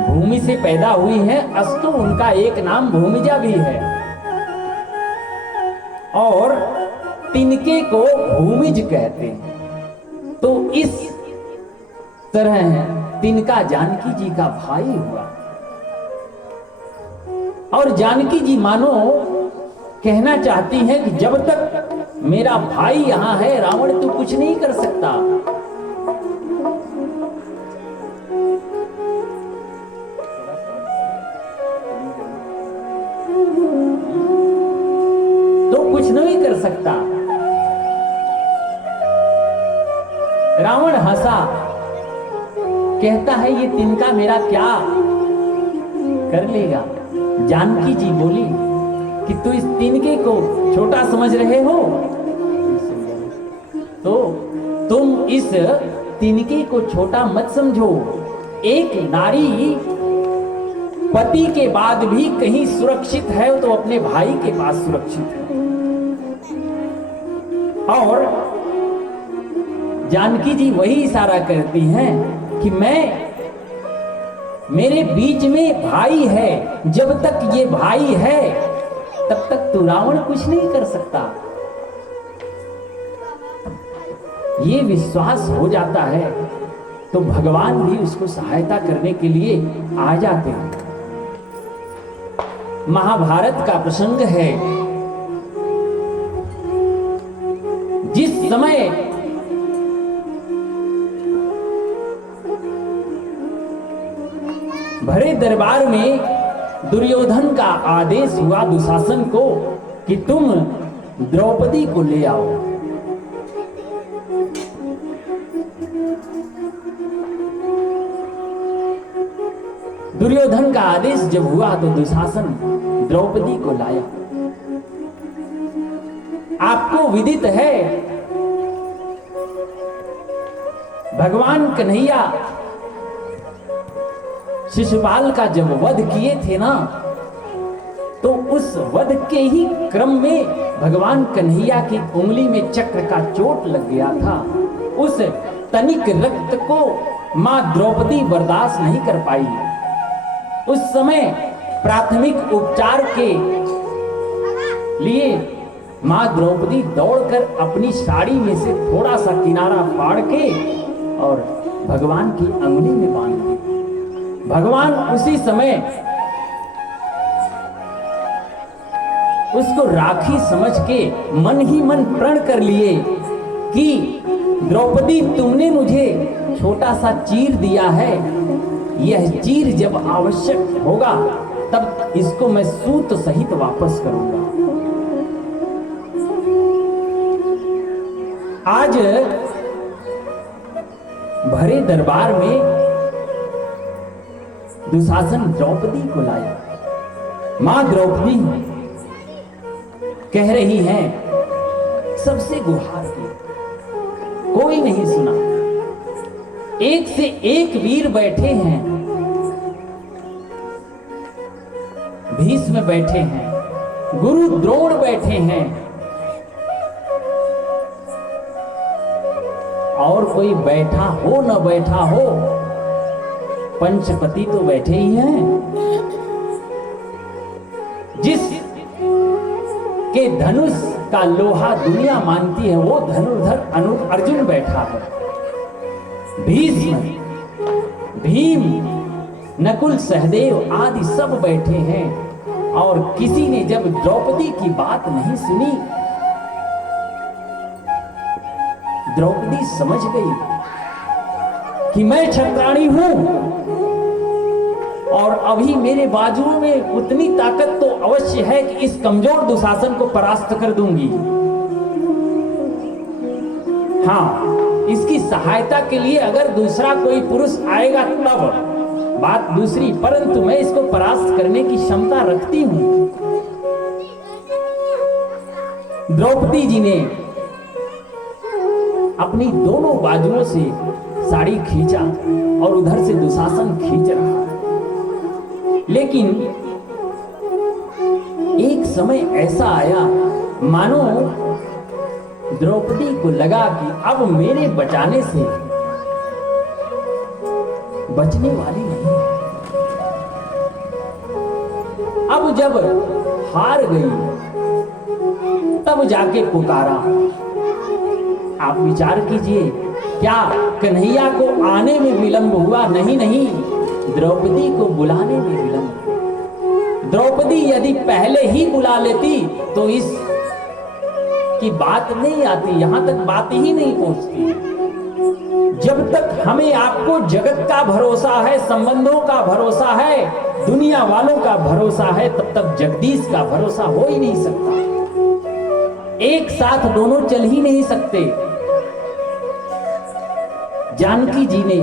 भूमि से पैदा हुई हैं, अस्तु उनका एक नाम भूमिजा भी है। और तिनके को भूमिज कहते हैं। तो इस तरह तिनका जानकी जी का भाई हुआ। और जानकी जी मानो कहना चाहती हैं कि जब तक मेरा भाई यहां है, रावण तो कुछ नहीं कर सकता। तो कुछ नहीं कर सकता। रावण हंसा, कहता है ये तिनका मेरा क्या कर लेगा। जानकी जी बोली कि तू इस तिनके को छोटा समझ रहे हो, तो तुम इस तिनके को छोटा मत समझो। एक नारी पति के बाद भी कहीं सुरक्षित है तो अपने भाई के पास सुरक्षित है। और जानकी जी वही इशारा करती हैं कि मेरे बीच में भाई है, जब तक ये भाई है तब तक तो रावण कुछ नहीं कर सकता। ये विश्वास हो जाता है तो भगवान भी उसको सहायता करने के लिए आ जाते हैं। महाभारत का प्रसंग है, जिस समय भरे दरबार में दुर्योधन का आदेश हुआ दुशासन को कि तुम द्रौपदी को ले आओ। दुर्योधन का आदेश जब हुआ तो दुशासन द्रौपदी को लाया। आपको विदित है भगवान कन्हैया शिशुपाल का जब वध किए थे ना, तो उस वध के ही क्रम में भगवान कन्हैया की उंगली में चक्र का चोट लग गया था। उस तनिक रक्त को मां द्रौपदी बर्दाश्त नहीं कर पाई। उस समय प्राथमिक उपचार के लिए मां द्रौपदी दौड़कर अपनी साड़ी में से थोड़ा सा किनारा फाड़ के और भगवान की अंगुली में बांध दी। भगवान उसी समय उसको राखी समझ के मन ही मन प्रण कर लिए कि द्रौपदी तुमने मुझे छोटा सा चीर दिया है, यह चीर जब आवश्यक होगा तब इसको मैं सूत सहित वापस करूंगा। आज भरे दरबार में दुशासन द्रौपदी को लाया। मां द्रौपदी कह रही है, सबसे गुहार की, कोई नहीं सुना। एक से एक वीर बैठे हैं, भीष्म बैठे हैं, गुरु द्रोण बैठे हैं, और कोई बैठा हो न बैठा हो, पंचपति तो बैठे ही हैं। जिस के धनुष का लोहा दुनिया मानती है वो धनुर्धर अर्जुन बैठा है। भीष्म, भीम, नकुल, सहदेव आदि सब बैठे हैं। और किसी ने जब द्रौपदी की बात नहीं सुनी, द्रौपदी समझ गई कि मैं क्षत्राणी हूं और अभी मेरे बाजुओं में उतनी ताकत तो अवश्य है कि इस कमजोर दुशासन को परास्त कर दूंगी। हाँ, इसकी सहायता के लिए अगर दूसरा कोई पुरुष आएगा तब बात दूसरी, परंतु मैं इसको परास्त करने की क्षमता रखती हूं। द्रौपदी जी ने अपनी दोनों बाजुओं से साड़ी खींचा और उधर से दुशासन खींच रहा। लेकिन एक समय ऐसा आया मानो द्रौपदी को लगा कि अब मेरे बचाने से बचने वाली नहीं है। अब जब हार गई तब जाके पुकारा। आप विचार कीजिए, क्या कन्हैया को आने में विलंब हुआ? नहीं नहीं, द्रौपदी को बुलाने में विलंब। द्रौपदी यदि पहले ही बुला लेती तो इस की बात नहीं आती, यहां तक बात ही नहीं पहुंचती। जब तक हमें आपको जगत का भरोसा है, संबंधों का भरोसा है, दुनिया वालों का भरोसा है, तब तक जगदीश का भरोसा हो ही नहीं सकता। एक साथ दोनों चल ही नहीं सकते। जानकी जी ने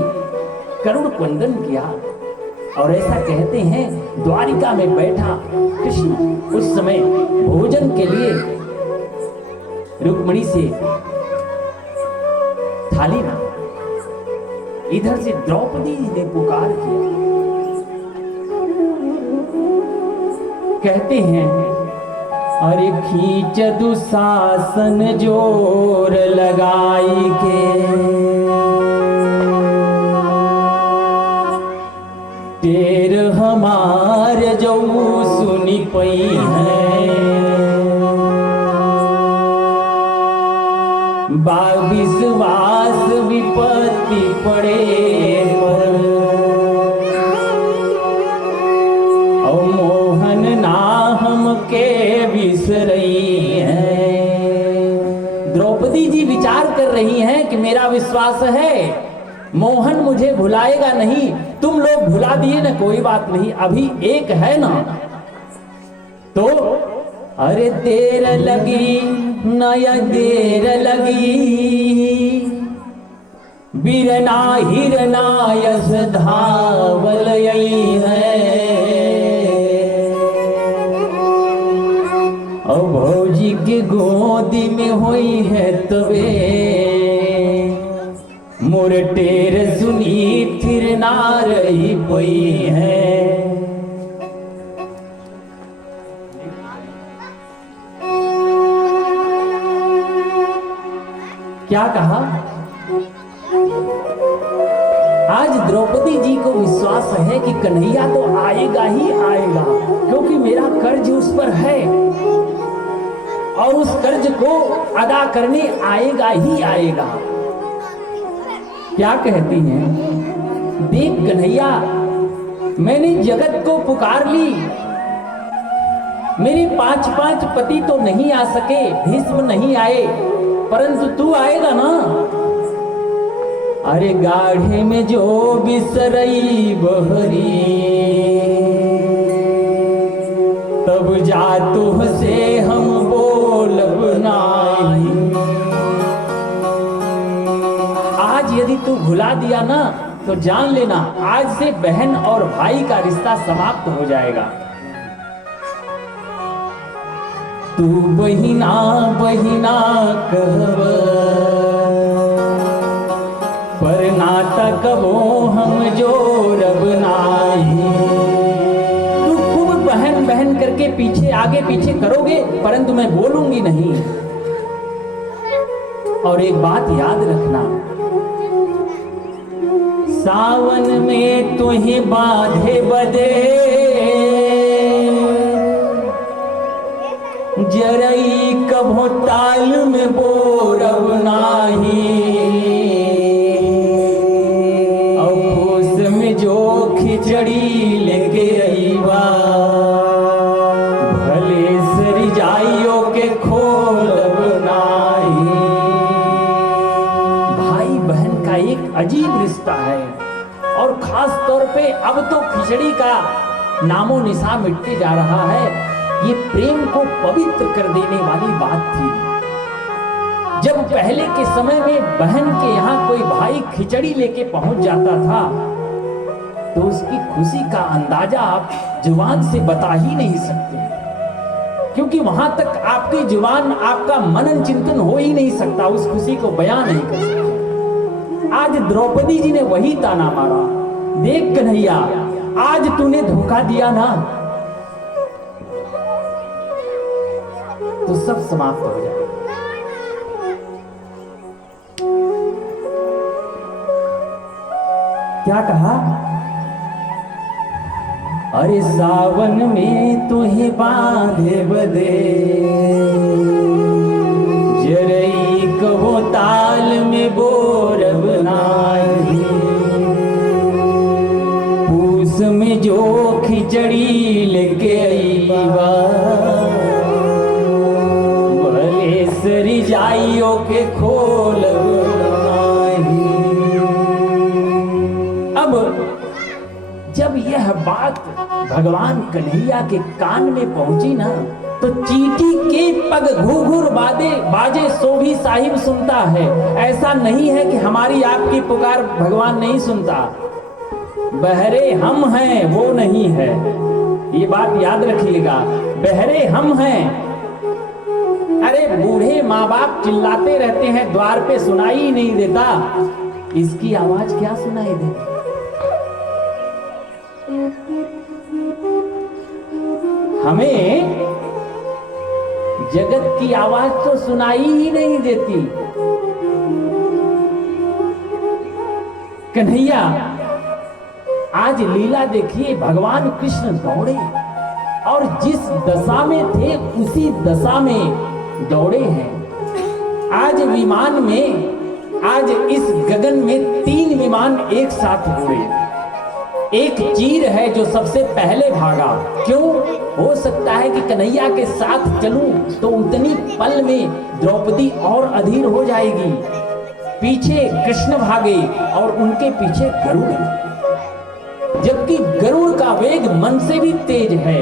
करुण क्रंदन किया और ऐसा कहते हैं द्वारिका में बैठा कृष्ण उस समय भोजन के लिए रुक्मिणी से थाली ना, इधर से द्रौपदी जी ने पुकार किया। कहते हैं अरे खींच दुशासन जोर लगाई के, तेर हमार जो सुनी पई है, विश्वास विपत्ति पड़े पर, और मोहन ना हमके बिसरई है। द्रौपदी जी विचार कर रही हैं कि मेरा विश्वास है मोहन मुझे भुलाएगा नहीं, तुम लोग भुला दिए ना, कोई बात नहीं, अभी एक है ना। तो अरे देर लगी नया देर लगी, बिरना हिरना यस धावल है, और भौजी के गोदी में हुई है तबे, मोर टेर सुनी फिर ना रही पई है। क्या कहा? आज द्रौपदी जी को विश्वास है कि कन्हैया तो आएगा ही आएगा, क्योंकि मेरा कर्ज उस पर है और उस कर्ज को अदा करने आएगा ही आएगा। क्या कहती हैं? देख कन्हैया, मैंने जगत को पुकार ली, मेरे 5 पति तो नहीं आ सके, भीष्म नहीं आए, परंतु तू आएगा ना। अरे गाढ़े में जो बिसरई बहरी, तब जा तुझसे हम बोलब नाही। आज यदि तू भुला दिया ना तो जान लेना आज से बहन और भाई का रिश्ता समाप्त हो जाएगा। तू बहिना बहिना कहब, पर नाता कबो हम जोड़ब नाही। तू खूब बहन बहन करके पीछे आगे पीछे करोगे, परंतु मैं बोलूंगी नहीं। और एक बात याद रखना, सावन में तुहें बांधे बदे, जरई कभो ताल में बोरब नाही। और उसमें जो खिचड़ी लेके अईबा, भले सरी जाइयो के खोलब नाही। भाई बहन का एक अजीब रिश्ता है, और खास तौर पे अब तो खिचड़ी का नामो निशान मिटते जा रहा है। ये प्रेम को पवित्र कर देने वाली बात थी। जब पहले के समय में बहन के यहाँ कोई भाई खिचड़ी लेके पहुंच जाता था तो उसकी खुशी का अंदाजा आप जुबान से बता ही नहीं सकते, क्योंकि वहां तक आपकी जुबान, आपका मनन चिंतन हो ही नहीं सकता, उस खुशी को बयां नहीं कर सकते। आज द्रौपदी जी ने वही ताना मारा, देख कन्हैया, आज तूने धोखा दिया ना तो सब समाप्त हो जाए। क्या कहा? अरे सावन में तुहे बांधे बदे, जरई कहो ताल में बोरब नाही, पूस में जो खिचड़ी लेके आईबा, भले सरी जाइयो के खोलब नाही। अब जब यह बात भगवान कन्हैया के कान में पहुंची ना, तो चींटी के पग घूघूर बाजे सो भी साहिब सुनता है। ऐसा नहीं है कि हमारी आपकी पुकार भगवान नहीं सुनता। बहरे हम हैं, वो नहीं है, ये बात याद रखिएगा। बहरे हम हैं। अरे बूढ़े माँ बाप चिल्लाते रहते हैं द्वार पे, सुनाई ही नहीं देता, इसकी आवाज क्या सुनाई देती। हमें जगत की आवाज तो सुनाई ही नहीं देती। कन्हैया आज लीला देखिए, भगवान कृष्ण दौड़े और जिस दशा में थे उसी दशा में दौड़े हैं। आज विमान में, आज इस गगन में 3 विमान एक साथ हुए। एक चीर है जो सबसे पहले भागा। क्यों? हो सकता है कि कन्हैया के साथ चलूं तो उतनी पल में द्रौपदी और अधीर हो जाएगी। पीछे कृष्ण भागे और उनके पीछे गरुड़, जबकि गरुड़ का वेग मन से भी तेज है।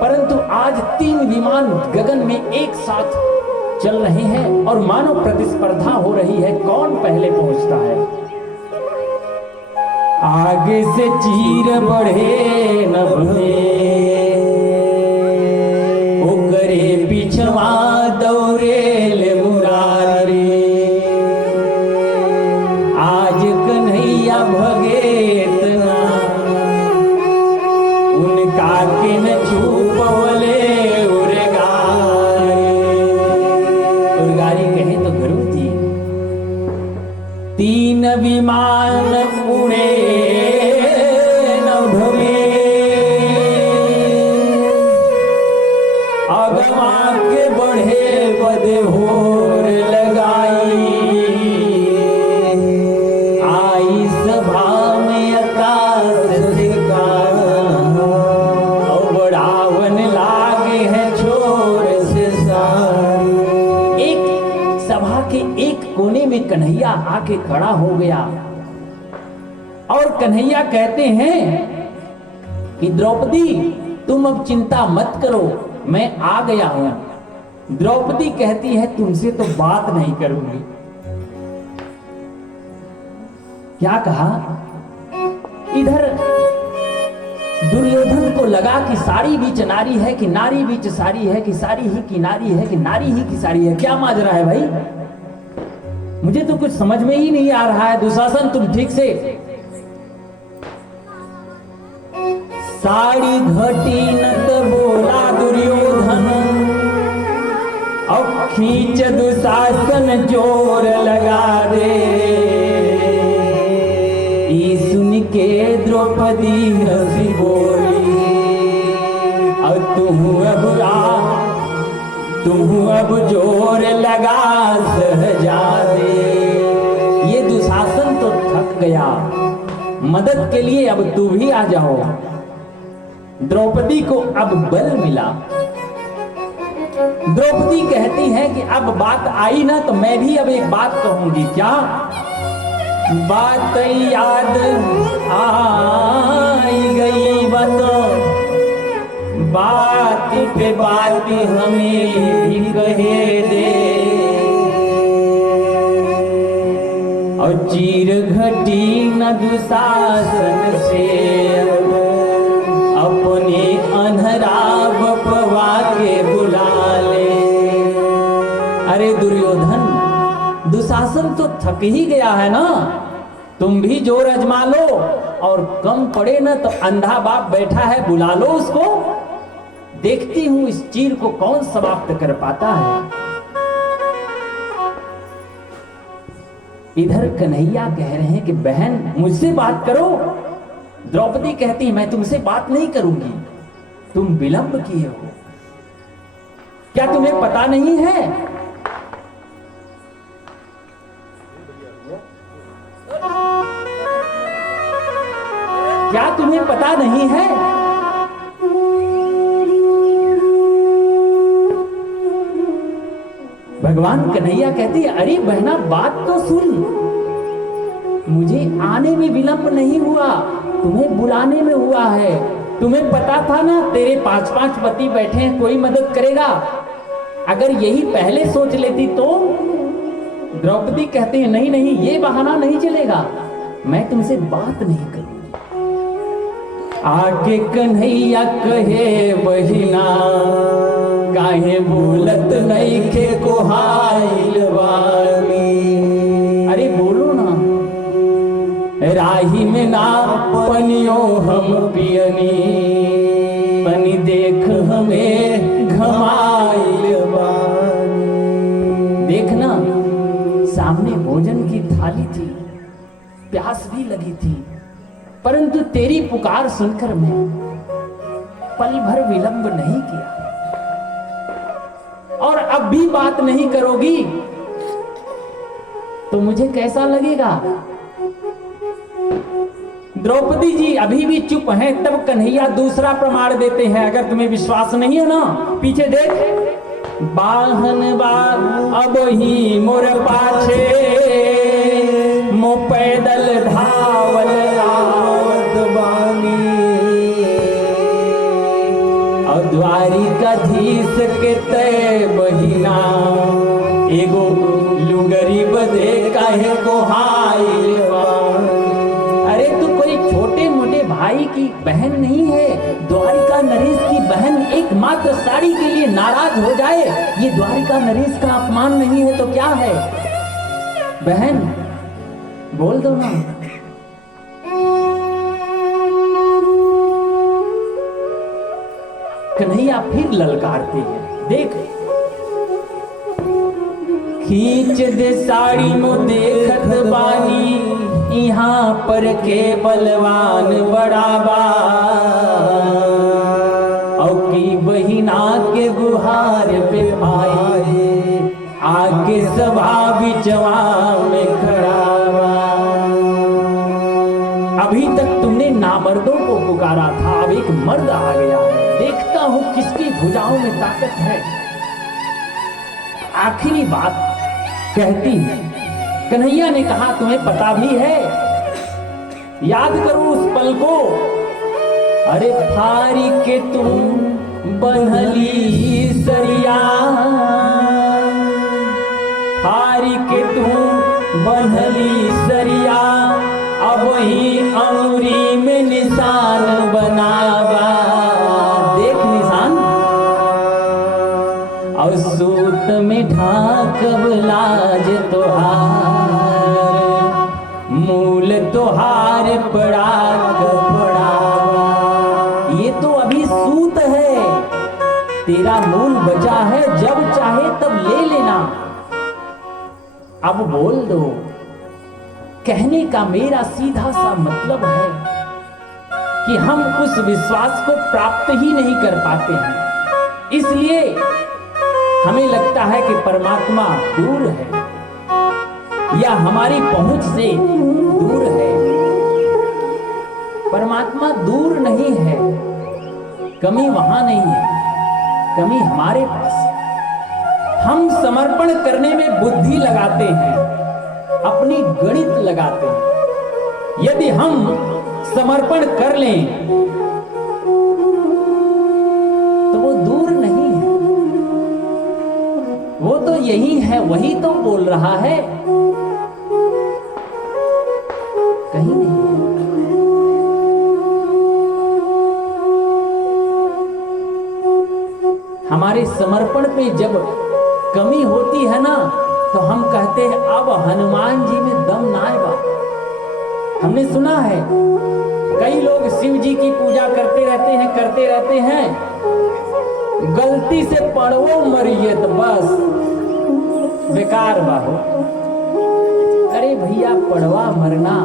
परंतु आज 3 विमान गगन में एक साथ चल रहे हैं और मानो प्रतिस्पर्धा हो रही है, कौन पहले पहुंचता है। आगे से चीर बढ़े नभ में, ओकरे पिछवा दौड़ेल मुरारी। आज कन्हैया भगे तना, उनका के न छुपवले उर्गारी। उर्गारी कहे तो गरुड़ जी। 3 विमान उड़े नभ में, अगवा के बढ़े बदे होर लगाई। आई सभा में आकाश से गाना, और बढ़ावन लागे है छोर से सारी। एक सभा के एक कोने में कन्हैया आके खड़ा हो गया और कन्हैया कहते हैं कि द्रौपदी तुम अब चिंता मत करो, मैं आ गया हूं। द्रौपदी कहती है तुमसे तो बात नहीं करूंगी। क्या कहा? इधर दुर्योधन को लगा कि साड़ी बीच नारी है कि नारी बीच साड़ी है कि साड़ी ही की नारी है कि नारी ही की साड़ी है। क्या माजरा है भाई? मुझे तो कुछ समझ में ही नहीं आ रहा है। दुशासन तुम ठीक से साड़ी घटी न तो बोला दुर्योधन, और खींच दुशासन जोर लगा दे। ई सुन के द्रौपदी हंसी बोली, और तुम अब जोर लगा सहजा दे। ये दुशासन तो थक गया, मदद के लिए अब तू भी आ जाओ। द्रौपदी को अब बल मिला। द्रौपदी कहती है कि अब बात आई ना तो मैं भी अब एक बात कहूंगी। क्या बात याद आई गई? बात पे बात हमें भी कहे दे, और चीर घटी न दुशासन से, अपने अनहरा बपवा के बुला ले। अरे दुर्योधन, दुशासन तो थक ही गया है ना, तुम भी जोर अजमा लो, और कम पड़े ना तो अंधा बाप बैठा है, बुला लो उसको। देखती हूं इस चीर को कौन समाप्त कर पाता है। इधर कन्हैया कह रहे हैं कि बहन मुझसे बात करो, द्रौपदी कहती मैं तुमसे बात नहीं करूंगी, तुम विलंब किए हो। क्या तुम्हें पता नहीं है? क्या तुम्हें पता नहीं है? भगवान कन्हैया कहते अरे बहना बात तो सुन, मुझे आने में विलंब नहीं हुआ, तुम्हें बुलाने में हुआ है। तुम्हें पता था ना तेरे 5-5 पति बैठे हैं, कोई मदद करेगा। अगर यही पहले सोच लेती तो। द्रौपदी कहते हैं नहीं नहीं, ये बहाना नहीं चलेगा, मैं तुमसे बात नहीं करूंगी। आगे कन्हैया कहे बहिना, काहे बोलत नहीं के कोहाइल वाली। अरे बोलो ना, राही में ना पनियो हम पियनी, पनी देख हमें घमाइल वाली। देखना सामने भोजन की थाली थी, प्यास भी लगी थी, परंतु तेरी पुकार सुनकर मैं पल भर विलंब नहीं किया। और अब भी बात नहीं करोगी तो मुझे कैसा लगेगा? द्रौपदी जी अभी भी चुप हैं। तब कन्हैया दूसरा प्रमाण देते हैं। अगर तुम्हें विश्वास नहीं है ना, पीछे देख। बाहन बार अब ही मोर पाछे, मो पैदल धावल आवत बानी। और द्वारिकाधीश के तय बहिना, एगो लुगरी बदे काहे को हाइल बानी। अरे तू कोई छोटे मोटे भाई की बहन नहीं है। द्वारिका नरेश की बहन एकमात्र साड़ी के लिए नाराज हो जाए, ये द्वारिका नरेश का अपमान नहीं है तो क्या है? बहन बोल दो ना। कन्हैया फिर ललकारते हैं। देख, खींच दे साड़ी मो देखत बानी, यहाँ पर के बलवान बड़ाबा। और की बहिना के गुहार पे आए, आगे सभा बिचवा में खड़ा। अभी तक तुमने नामर्दों को पुकारा था, अब एक मर्द आ गया है। देखता हूं किसकी भुजाओं में ताकत है। आखिरी बात कहती है। कन्हैया ने कहा तुम्हें पता भी है, याद करो उस पल को। अरे थारी के तुम बन्हली सरिया, थारी के तुम बन्हली सरिया, अब ही अंगुरी में निशान बनावा। देख निशान, और सूत में ढाकब लाज तोहार, मूल तोहार पड़ा कपड़ावा। ये तो अभी सूत है, तेरा मूल बचा है, जब चाहे तब ले लेना। अब बोल दो। कहने का मेरा सीधा सा मतलब है कि हम उस विश्वास को प्राप्त ही नहीं कर पाते हैं, इसलिए हमें लगता है कि परमात्मा दूर है या हमारी पहुंच से दूर है। परमात्मा दूर नहीं है, कमी वहां नहीं है, कमी हमारे पास है। हम समर्पण करने में बुद्धि लगाते हैं, अपनी गणित लगाते हैं। यदि हम समर्पण कर लें तो वो दूर नहीं है, वो तो यही है, वही तो बोल रहा है, कहीं नहीं है। हमारे समर्पण पे जब कमी होती है ना, तो हम कहते हैं अब हनुमान जी में दम ना आएगा। हमने सुना है कई लोग शिव जी की पूजा करते रहते हैं, गलती से पड़वो मरिए तो बस बेकार बाहो। अरे भैया, पड़वा मरना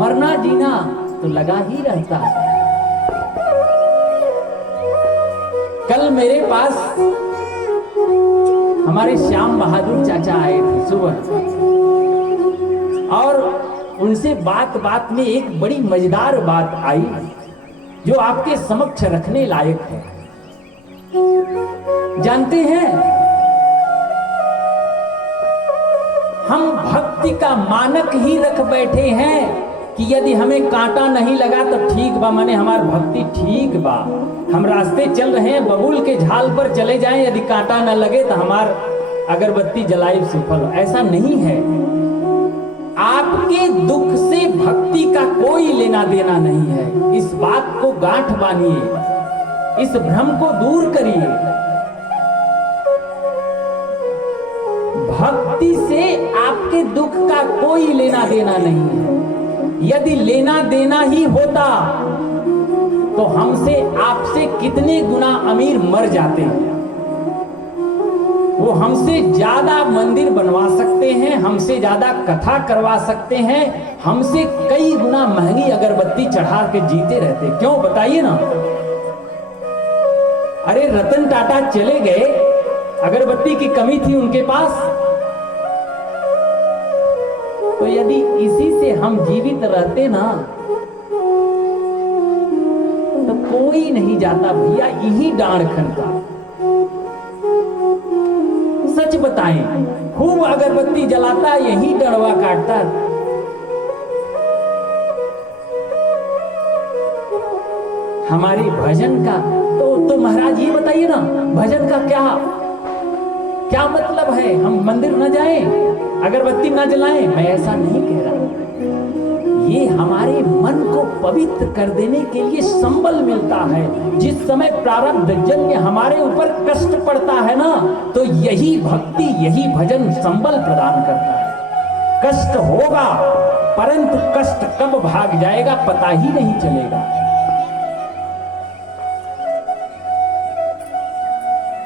मरना जीना तो लगा ही रहता है। कल मेरे पास हमारे श्याम बहादुर चाचा आए थे सुबह, और उनसे बात बात में एक बड़ी मजेदार बात आई जो आपके समक्ष रखने लायक है। जानते हैं, हम भक्ति का मानक ही रख बैठे हैं कि यदि हमें कांटा नहीं लगा तो ठीक बा, माने हमारी भक्ति ठीक बा। हम रास्ते चल रहे हैं, बबूल के झाल पर चले जाएं, यदि कांटा न लगे तो हमार अगरबत्ती जलाई सफल। ऐसा नहीं है। आपके दुख से भक्ति का कोई लेना देना नहीं है। इस बात को गांठ बांधिए, इस भ्रम को दूर करिए। भक्ति से आपके दुख का कोई लेना देना नहीं है। यदि लेना देना ही होता तो हमसे आपसे कितने गुना अमीर मर जाते हैं। वो हमसे ज्यादा मंदिर बनवा सकते हैं, हमसे ज्यादा कथा करवा सकते हैं, हमसे कई गुना महंगी अगरबत्ती चढ़ा के जीते रहते। क्यों बताइए ना। अरे रतन टाटा चले गए, अगरबत्ती की कमी थी उनके पास। तो यदि इसी से हम जीवित रहते ना तो कोई नहीं जाता भैया, यही डांड खनता। सच बताएं, खूब अगरबत्ती जलाता, यही डंडवा काटता। हमारी भजन का तो महाराज ये बताइए ना, भजन का क्या मतलब है? हम मंदिर न जाएं, अगरबत्ती न जलाएं? मैं ऐसा नहीं कह रहा। ये हमारे मन को पवित्र कर देने के लिए संबल मिलता है। जिस समय प्रारब्ध जन्य हमारे ऊपर कष्ट पड़ता है ना, तो यही भक्ति, यही भजन संबल प्रदान करता है। कष्ट होगा, परंतु कष्ट कब भाग जाएगा पता ही नहीं चलेगा।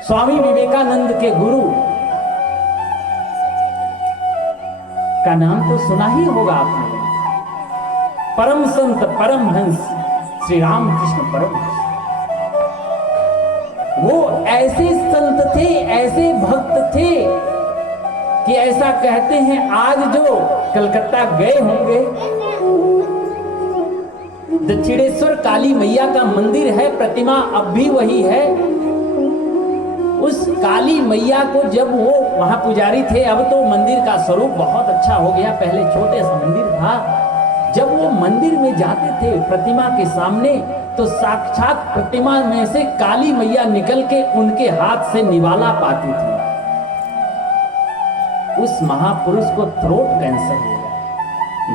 स्वामी विवेकानंद के गुरु का नाम तो सुना ही होगा आपने। परम संत परमहंस श्री रामकृष्ण परमहंस। वो ऐसे संत थे, ऐसे भक्त थे कि ऐसा कहते हैं, आज जो कलकत्ता गए होंगे, दक्षिणेश्वर काली मैया का मंदिर है, प्रतिमा अब भी वही है। उस काली मैया को जब वो वहां पुजारी थे, अब तो मंदिर का स्वरूप बहुत अच्छा हो गया, पहले छोटे सा मंदिर था। जब वो मंदिर में जाते थे प्रतिमा के सामने, तो साक्षात प्रतिमा में से काली मैया निकल के उनके हाथ से निवाला पाती थी। उस महापुरुष को थ्रोट कैंसर हो गया,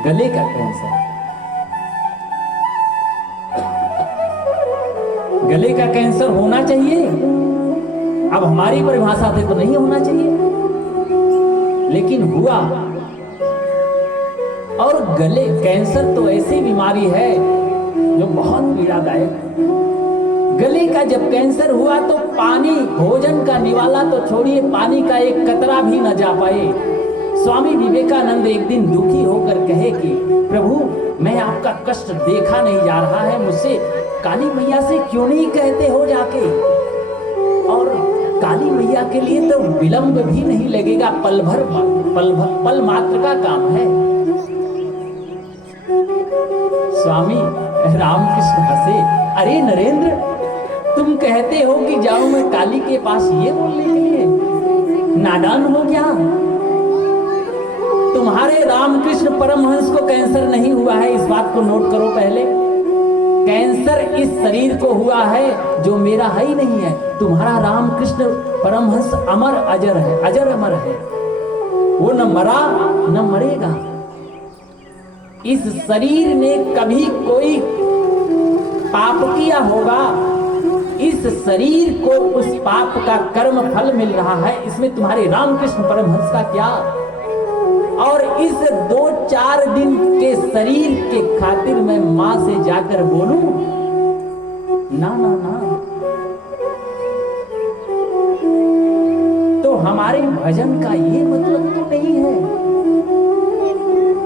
गले का कैंसर। गले का कैंसर होना चाहिए, अब हमारी परिभाषा से तो नहीं होना चाहिए, लेकिन हुआ। और गले कैंसर तो ऐसी बीमारी है जो बहुत पीड़ादायक है। गले का जब कैंसर हुआ तो पानी, भोजन का निवाला तो छोड़िए, पानी का एक कतरा भी न जा पाए। स्वामी विवेकानंद एक दिन दुखी होकर कहे कि प्रभु, मैं आपका कष्ट देखा नहीं जा रहा है, मुझसे काली मैया से क्यों नहीं कहते हो जाके। और काली मैया के लिए तो विलंब भी नहीं लगेगा, पल मात्र का काम है। स्वामी रामकृष्ण हंसे, अरे नरेंद्र, तुम कहते हो कि जाओ मैं काली के पास, ये बोलने के लिए नादान हो क्या? तुम्हारे रामकृष्ण परमहंस को कैंसर नहीं हुआ है, इस बात को नोट करो पहले। कैंसर इस शरीर को हुआ है जो मेरा है ही नहीं है। तुम्हारा रामकृष्ण परमहंस अमर अजर है, अजर अमर है। वो न मरा न मरेगा। इस शरीर ने कभी कोई पाप किया होगा, इस शरीर को उस पाप का कर्म फल मिल रहा है, इसमें तुम्हारे रामकृष्ण परमहंस का क्या? और इस 2-4 दिन के शरीर के खातिर मैं मां से जाकर बोलूं? ना ना ना। तो हमारे भजन का ये मतलब तो नहीं है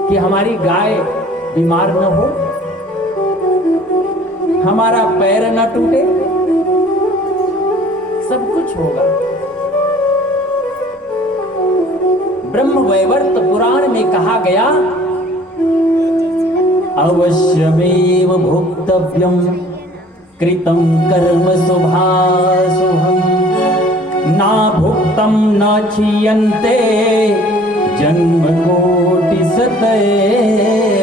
कि हमारी गाय बीमार न हो, हमारा पैर न टूटे, सब कुछ होगा। ब्रह्मवैवर्त पुराण में कहा गया, अवश्यमेव भोक्तव्यम कृतं कर्म शुभाशुभम्, ना भुक्तं न क्षीयन्ते जन्मकोटि शतैरपि।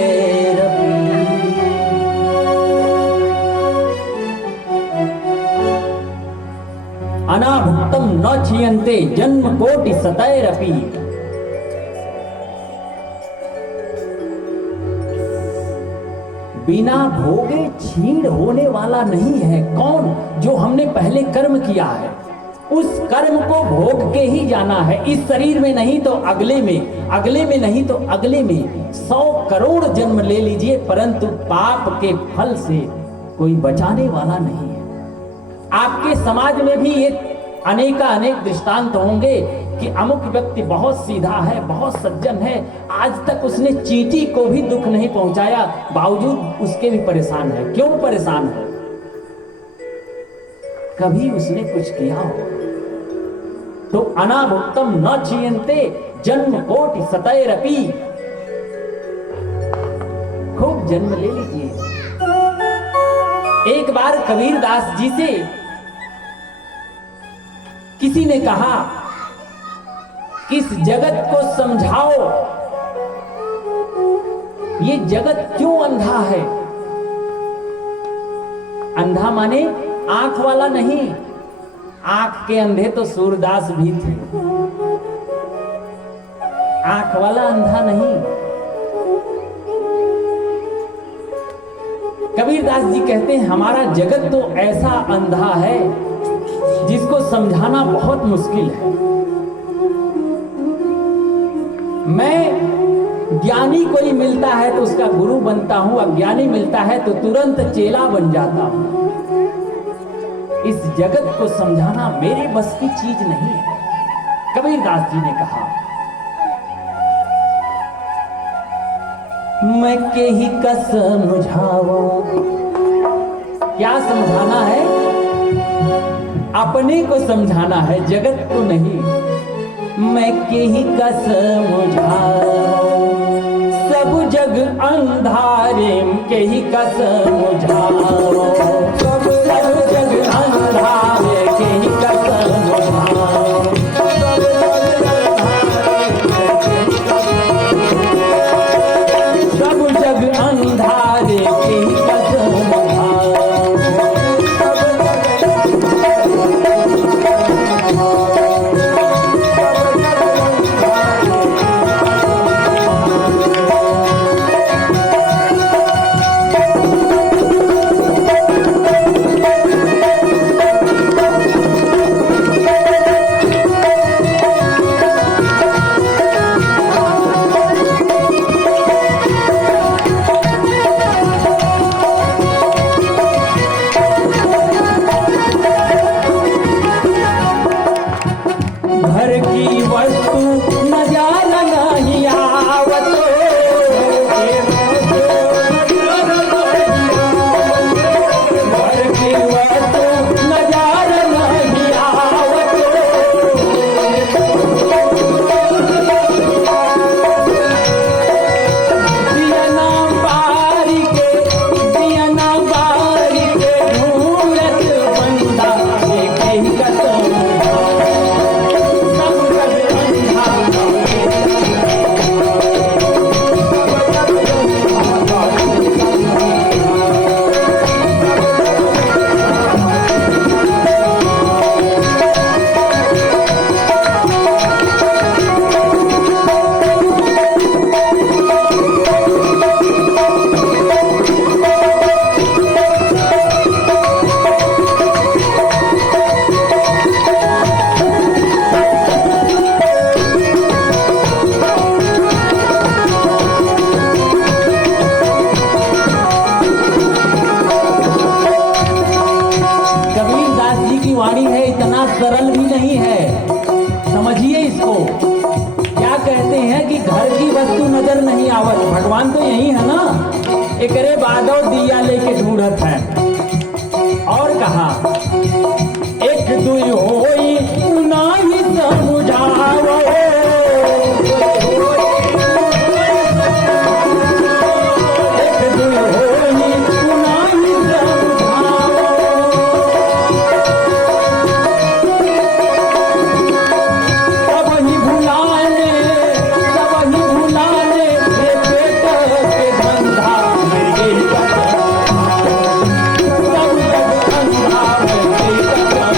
अनाभुक्तं न क्षीयन्ते जन्मकोटि शतैरपि। बिना भोगे छीण होने वाला नहीं है कौन? जो हमने पहले कर्म किया है, उस कर्म को भोग के ही जाना है। इस शरीर में नहीं तो अगले में, अगले में नहीं तो अगले में, 100 करोड़ जन्म ले लीजिए, परंतु पाप के फल से कोई बचाने वाला नहीं है। आपके समाज में भी ये अनेक दृष्टांत होंगे कि अमुक व्यक्ति बहुत सीधा है, बहुत सज्जन है, आज तक उसने चींटी को भी दुख नहीं पहुंचाया, बावजूद उसके भी परेशान है। क्यों परेशान है? कभी उसने कुछ किया हो। तो अनाभुक्तम न क्षीयन्ते जन्म कोटि शतैरपि। खूब जन्म ले लीजिए। एक बार कबीरदास जी से किसी ने कहा कि इस जगत को समझाओ, ये जगत क्यों अंधा है? अंधा माने आंख वाला नहीं, आंख के अंधे तो सूरदास भी थे, आंख वाला अंधा नहीं। कबीरदास जी कहते हैं हमारा जगत तो ऐसा अंधा है जिसको समझाना बहुत मुश्किल है। मैं ज्ञानी कोई मिलता है तो उसका गुरु बनता हूं, अज्ञानी मिलता है तो तुरंत चेला बन जाता हूं। इस जगत को समझाना मेरे बस की चीज नहीं है। कबीरदास जी ने कहा, मैं के ही का समझाओ। क्या समझाना है? अपने को समझाना है, जगत को नहीं। मैं के ही का समझाओ, सब जग अंधारे के ही का समझाओ, सब जग अंधारे के ही का समझाओ, सब जग अंधारे के ही का भगवान तो यही है ना। एकरे बादो दिया लेके ढूंढत है। और कहा एक दुई होई नाही समझावो, एक दुई होई नाही समझावो, सब ही भुलाने ये पेट के धंधा मेरे ही करता, सब जग धंधा मेरे ही करता।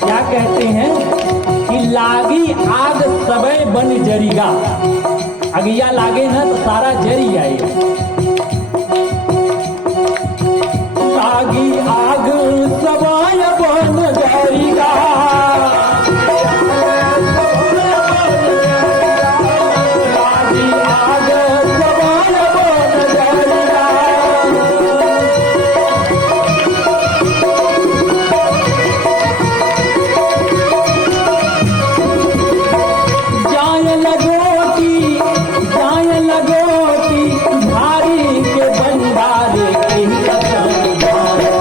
क्या कहते हैं कि लागी आग सबे बन जरीगा, अगिया लागे ना तो सारा जरी आए। लागी आग सबाय बन जरीगा, लागी आग सबाय बन जरीगा, जाय लगोटी भारी के बंडारे के ही कसम भारो,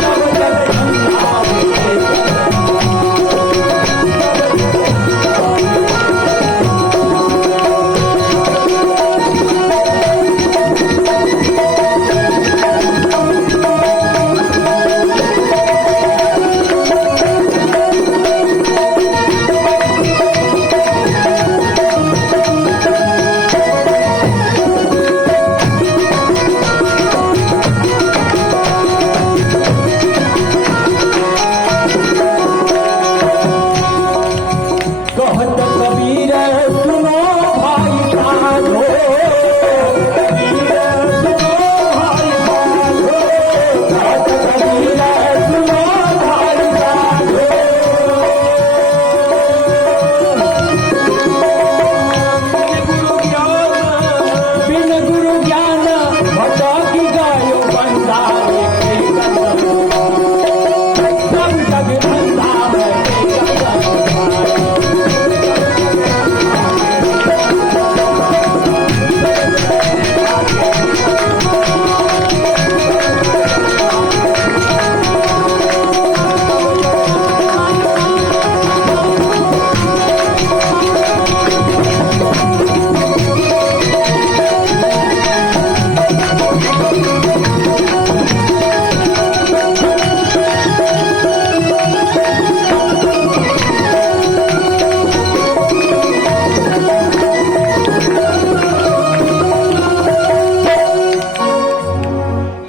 सब जग बंडारे के कसम। कहत कबीर सुनो भाई साधो, कबीर सुनो भाई साधो, कहत कबीर सुनो भाई साधो, बिन गुरु ज्ञान भटकी गयो बंदारे के कसम, सब जग धंधा के कसम।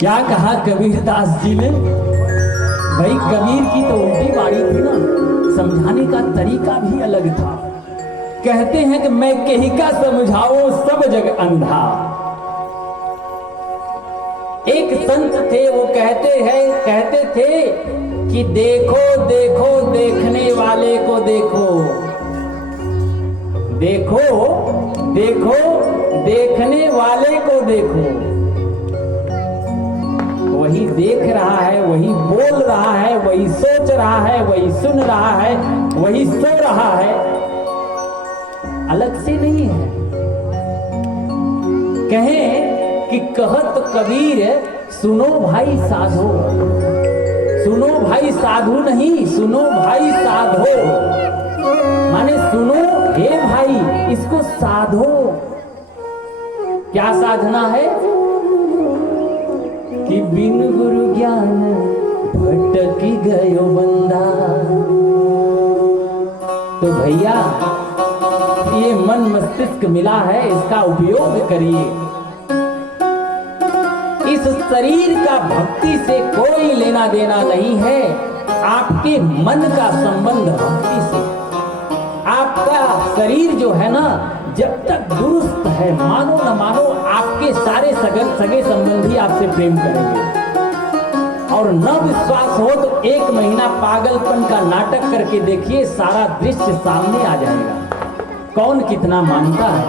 क्या कहा कबीरदास जी ने? भाई कबीर की तो उल्टी बाड़ी थी ना, समझाने का तरीका भी अलग था। कहते हैं कि मैं कही का समझाओ सब जग अंधा। एक संत थे, वो कहते थे कि देखो देखो देखने वाले को देखो, देखो देखो देखने वाले को देखो। वही देख रहा है, वही बोल रहा है, वही सोच रहा है, वही सुन रहा है, वही सो रहा है, अलग से नहीं है। कहें कि कहत कबीर सुनो भाई साधो, सुनो भाई साधु नहीं, सुनो भाई साधो, माने सुनो हे भाई, इसको साधो। क्या साधना है? कि बिन गुरु ज्ञान भटकी गयो बंदा। तो भैया ये मन मस्तिष्क मिला है, इसका उपयोग करिए। इस शरीर का भक्ति से कोई लेना देना नहीं है, आपके मन का संबंध भक्ति से। आपका शरीर जो है ना, जब तक दुरुस्त है, मानो न मानो आपके सारे सगे संबंधी आपसे प्रेम करेंगे। और न विश्वास हो तो 1 महीना पागलपन का नाटक करके देखिए, सारा दृश्य सामने आ जाएगा। कौन कितना मानता है?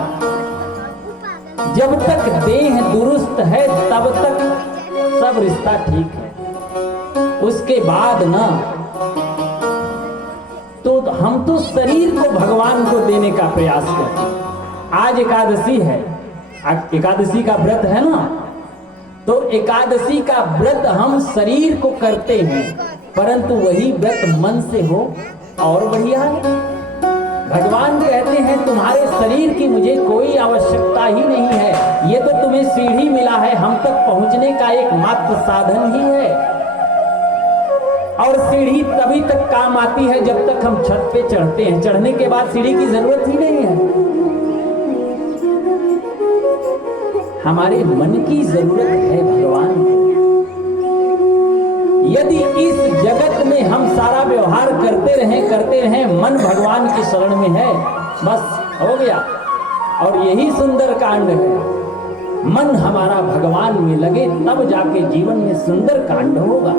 जब तक देह दुरुस्त है तब तक सब रिश्ता ठीक है। उसके बाद ना तो हम तो शरीर को भगवान को देने का प्रयास करते हैं। आज एकादशी है, एकादशी का व्रत है ना, तो एकादशी का व्रत हम शरीर को करते हैं, परंतु वही व्रत मन से हो और बढ़िया है। भगवान कहते हैं तुम्हारे शरीर की मुझे कोई आवश्यकता ही नहीं है, ये तो तुम्हें सीढ़ी मिला है, हम तक पहुंचने का एकमात्र साधन ही है। और सीढ़ी तभी तक काम आती है जब तक हम छत पे चढ़ते हैं, चढ़ने के बाद सीढ़ी की जरूरत ही नहीं है। हमारे मन की जरूरत है भगवान को। यदि इस जगत में हम सारा व्यवहार करते रहें, मन भगवान की शरण में है, बस हो गया। और यही सुंदर कांड है, मन हमारा भगवान में लगे तब जाके जीवन में सुंदर कांड होगा।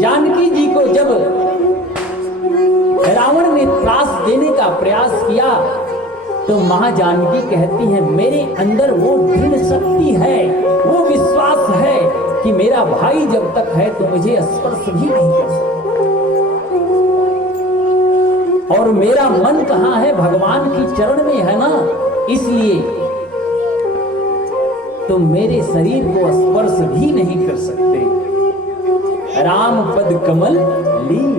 जानकी जी को जब रावण ने त्रास देने का प्रयास किया तो मां जानकी कहती हैं, मेरे अंदर वो दृढ़ शक्ति है, वो विश्वास है कि मेरा भाई जब तक है तो मुझे स्पर्श भी नहीं कर सकता। और मेरा मन कहां है? भगवान की चरण में है ना, इसलिए तुम मेरे शरीर को स्पर्श भी नहीं कर सकते। राम पद कमल लीन।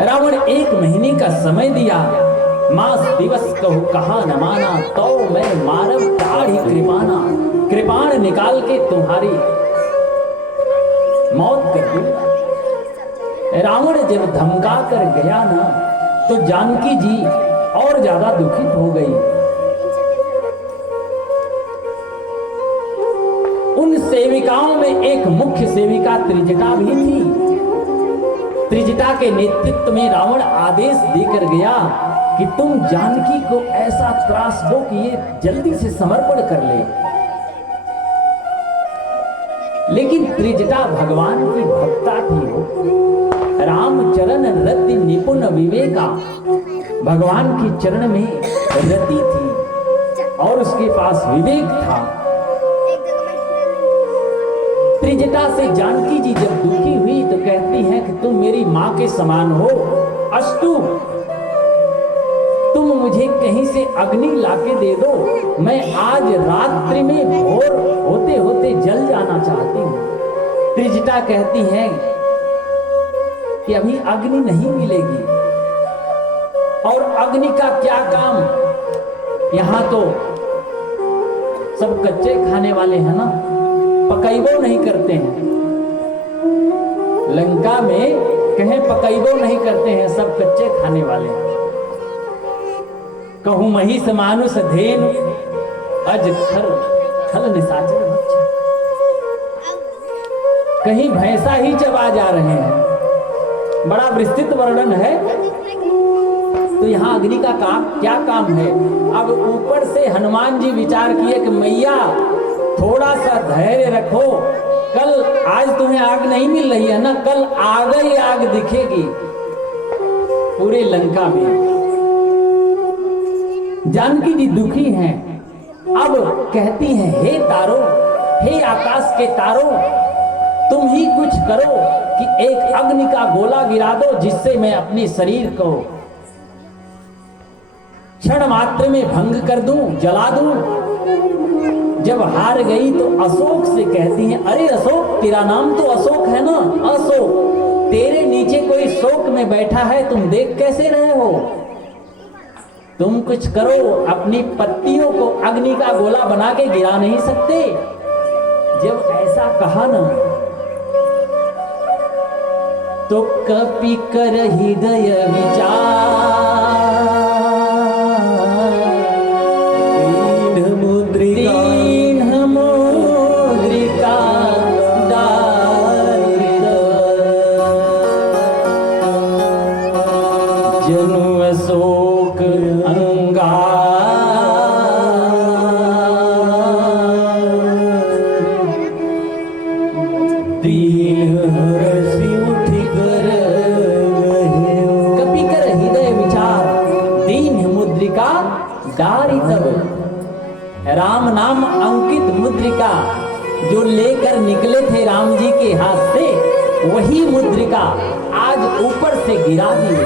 रावण 1 महीने का समय दिया, मास दिवस कहु कहा न माना, तो मैं मारव ताढ़ी कृपाना, कृपाण निकाल के तुम्हारी मौत कर दूंगा। रावण जब धमका कर गया ना, तो जानकी जी और ज्यादा दुखित हो गई। उन सेविकाओं में एक मुख्य सेविका त्रिजटा भी थी। त्रिजटा के नेतृत्व में रावण आदेश देकर गया कि तुम जानकी को ऐसा त्रास दो कि ये जल्दी से समर्पण कर ले। लेकिन त्रिजटा भगवान की भक्ता थी, हो रामचरण रति निपुण विवेका, भगवान के चरण में रति थी और उसके पास विवेक था। त्रिजटा से जानकी जी जब दुखी हुई तो कहती हैं कि तुम मेरी मां के समान हो, अस्तु तुम मुझे कहीं से अग्नि लाके दे दो, मैं आज रात्रि में भोर होते होते जल जाना चाहती हूं। त्रिजटा कहती हैं कि अभी अग्नि नहीं मिलेगी, और अग्नि का क्या काम, यहां तो सब कच्चे खाने वाले हैं ना, पकैबो नहीं करते हैं। लंका में कहीं पकैबो नहीं करते हैं, सब कच्चे खाने वाले हैं। कहूं महिष मानुष धेनु, अज खर खल निशाचर भक्षा, कहीं भैंसा ही चबा जा रहे हैं। बड़ा विस्तृत वर्णन है। तो यहाँ अग्नि का काम क्या काम है? अब ऊपर से हनुमान जी विचार किए कि मैया थोड़ा सा धैर्य रखो, कल आज तुम्हें आग नहीं मिल रही है ना, कल आग ही आग दिखेगी पूरे लंका में। जानकी जी दुखी हैं। अब कहती हैं, हे तारों, हे आकाश के तारों, तुम ही कुछ करो कि एक अग्नि का गोला गिरा दो जिससे मैं अपने शरीर को क्षण मात्र में भंग कर दूं, जला दूं। जब हार गई तो अशोक से कहती हैं, अरे अशोक, तेरा नाम तो अशोक है ना, अशोक, तेरे नीचे कोई शोक में बैठा है, तुम देख कैसे रहे हो? तुम कुछ करो, अपनी पत्तियों को अग्नि का गोला बना के गिरा नहीं सकते। जब ऐसा कहा ना, तो कपि कर हृदय विचार, दीन मुद्रिका डार, हरसि उठि कर कपि कर हृदय विचार दीन मुद्रिका डारी तब। राम नाम अंकित मुद्रिका जो लेकर निकले थे राम जी के हाथ से, वही मुद्रिका आज ऊपर से गिरा दी।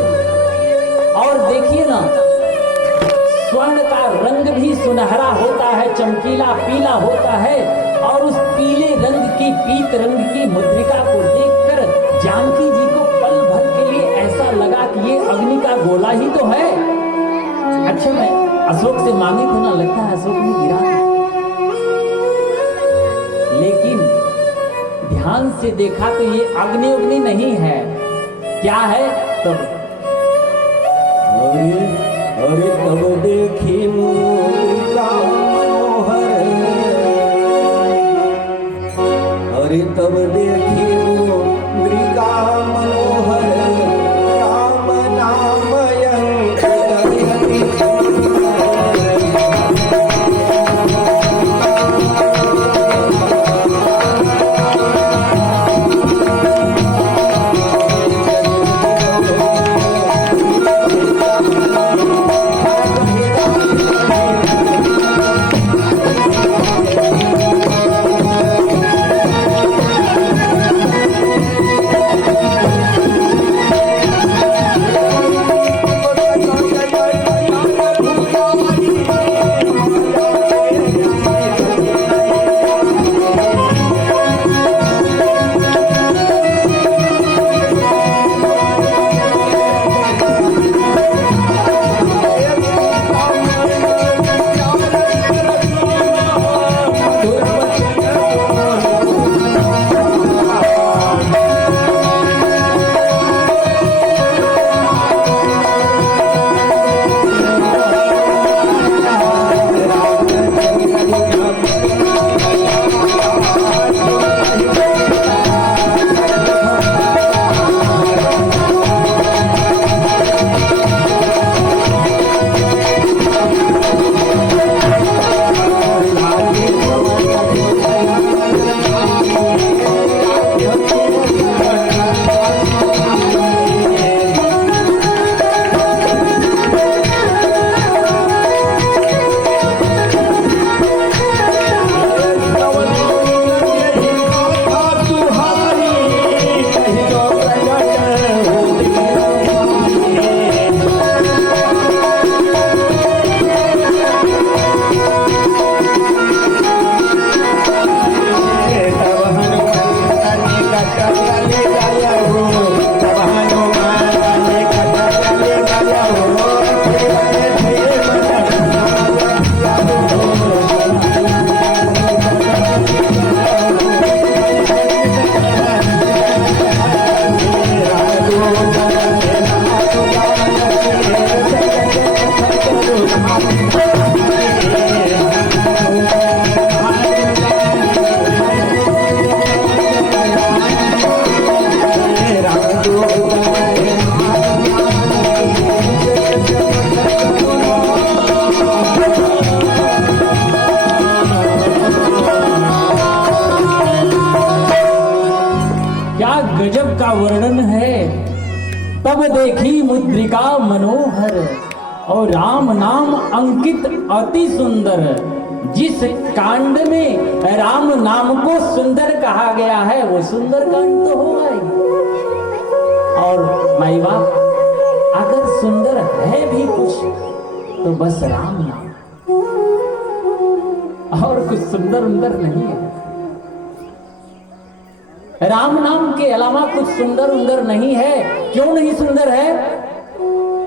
और देखिए ना, स्वर्ण का रंग भी सुनहरा होता है, चमकीला पीला होता है, और उस पीले रंग की, पीत रंग की मुद्रिका को देखकर जानकी जी को पल भर के लिए ऐसा लगा कि ये अग्नि का गोला ही तो है। अच्छा, मैं अशोक से मांगी तो ना, लगता है अशोक ने गिरा दी। लेकिन ध्यान से देखा तो ये अग्नि उग्नि नहीं है, क्या है? तो अरे तब देखी मुद्रिका मनोहर, अरे तब देखी मुद्रिका मनोहर, राम नाम तब देखी मुद्रिका मनोहर और राम नाम अंकित अति सुंदर। जिस कांड में राम नाम को सुंदर कहा गया है वो सुंदर कांड तो होगा ही। और माई बाप, अगर सुंदर है भी कुछ तो बस राम नाम, और कुछ सुंदर उंदर नहीं है। राम नाम के अलावा कुछ सुंदर उंदर नहीं है। क्यों नहीं सुंदर है?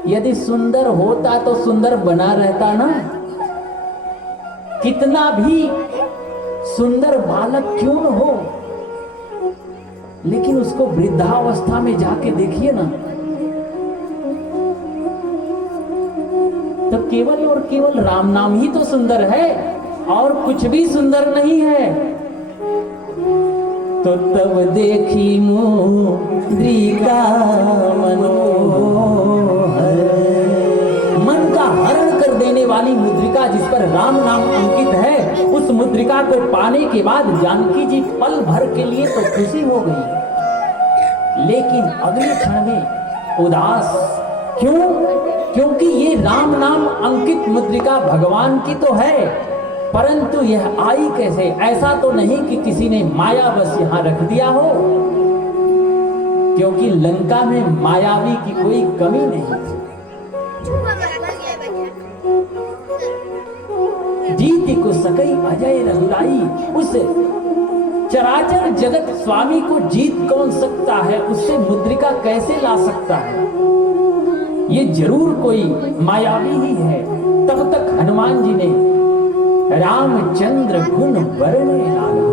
यदि सुंदर होता तो सुंदर बना रहता ना। कितना भी सुंदर बालक क्यों न हो, लेकिन उसको वृद्धावस्था में जाके देखिए ना, तब केवल और केवल राम नाम ही तो सुंदर है और कुछ भी सुंदर नहीं है। तो तब देखी मुद्रिका मनोहर, मन का हरण कर देने वाली मुद्रिका जिस पर राम नाम अंकित है, उस मुद्रिका को पाने के बाद जानकी जी पल भर के लिए तो खुशी हो गई। लेकिन अगले क्षण में उदास। क्यों? क्योंकि ये राम नाम अंकित मुद्रिका भगवान की तो है, परंतु यह आई कैसे? ऐसा तो नहीं कि किसी ने माया बस यहां रख दिया हो, क्योंकि लंका में मायावी की कोई कमी नहीं थी। जीत को सकई अजय रघुराई, उस चराचर जगत स्वामी को जीत कौन सकता है? उससे मुद्रिका कैसे ला सकता है? ये जरूर कोई मायावी ही है। तब तक हनुमान जी ने रामचंद्र गुण बरने लागा।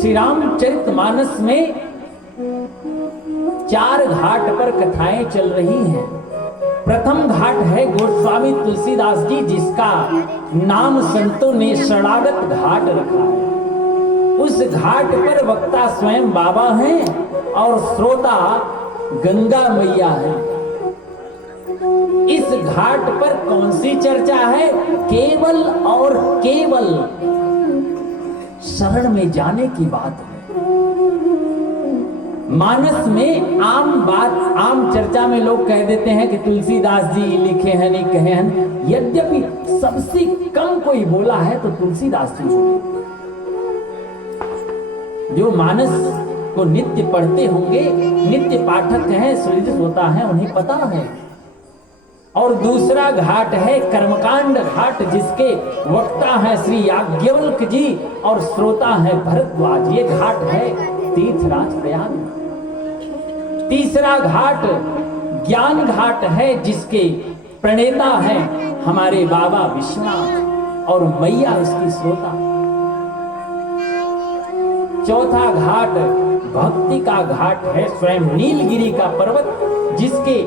श्री रामचरितमानस में 4 घाट पर कथाएं चल रही हैं। प्रथम घाट है गोस्वामी तुलसीदास जी, जिसका नाम संतों ने शरणागत घाट रखा है। उस घाट पर वक्ता स्वयं बाबा हैं और श्रोता गंगा मैया है। इस घाट पर कौन सी चर्चा है? केवल और केवल शरण में जाने की बात है। मानस में आम बात, आम चर्चा में लोग कह देते हैं कि तुलसीदास जी लिखे हैं, नहीं कहे हैं। यद्यपि सबसे कम कोई बोला है तो तुलसीदास जी बोले। जो मानस को नित्य पढ़ते होंगे, नित्य पाठक हैं, सुहृद होता है, उन्हें पता है। और दूसरा घाट है कर्मकांड घाट, जिसके वक्ता है श्री याज्ञवल्क्य जी और श्रोता है भरद्वाज। ये घाट है तीर्थराज प्रयाग। तीसरा घाट ज्ञान घाट है, जिसके प्रणेता है हमारे बाबा विश्वनाथ और मैया उसकी श्रोता। चौथा घाट भक्ति का घाट है, स्वयं नीलगिरी का पर्वत, जिसके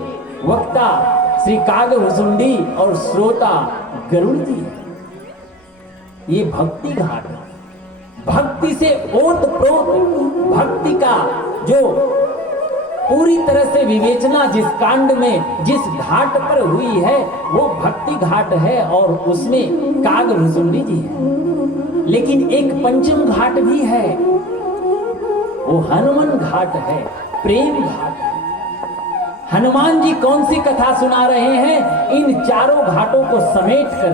वक्ता श्री कागभुसुंडी और श्रोता गरुड़ जी। ये भक्ति घाट है। भक्ति से ओतप्रोत भक्ति का जो पूरी तरह से विवेचना जिस कांड में, जिस घाट पर हुई है, वो भक्ति घाट है और उसमें कागभुसुंडी जी है। लेकिन एक पंचम घाट भी है, वो हनुमान घाट है, प्रेम घाट है। हनुमान जी कौन सी कथा सुना रहे हैं? इन चारों घाटों को समेट कर।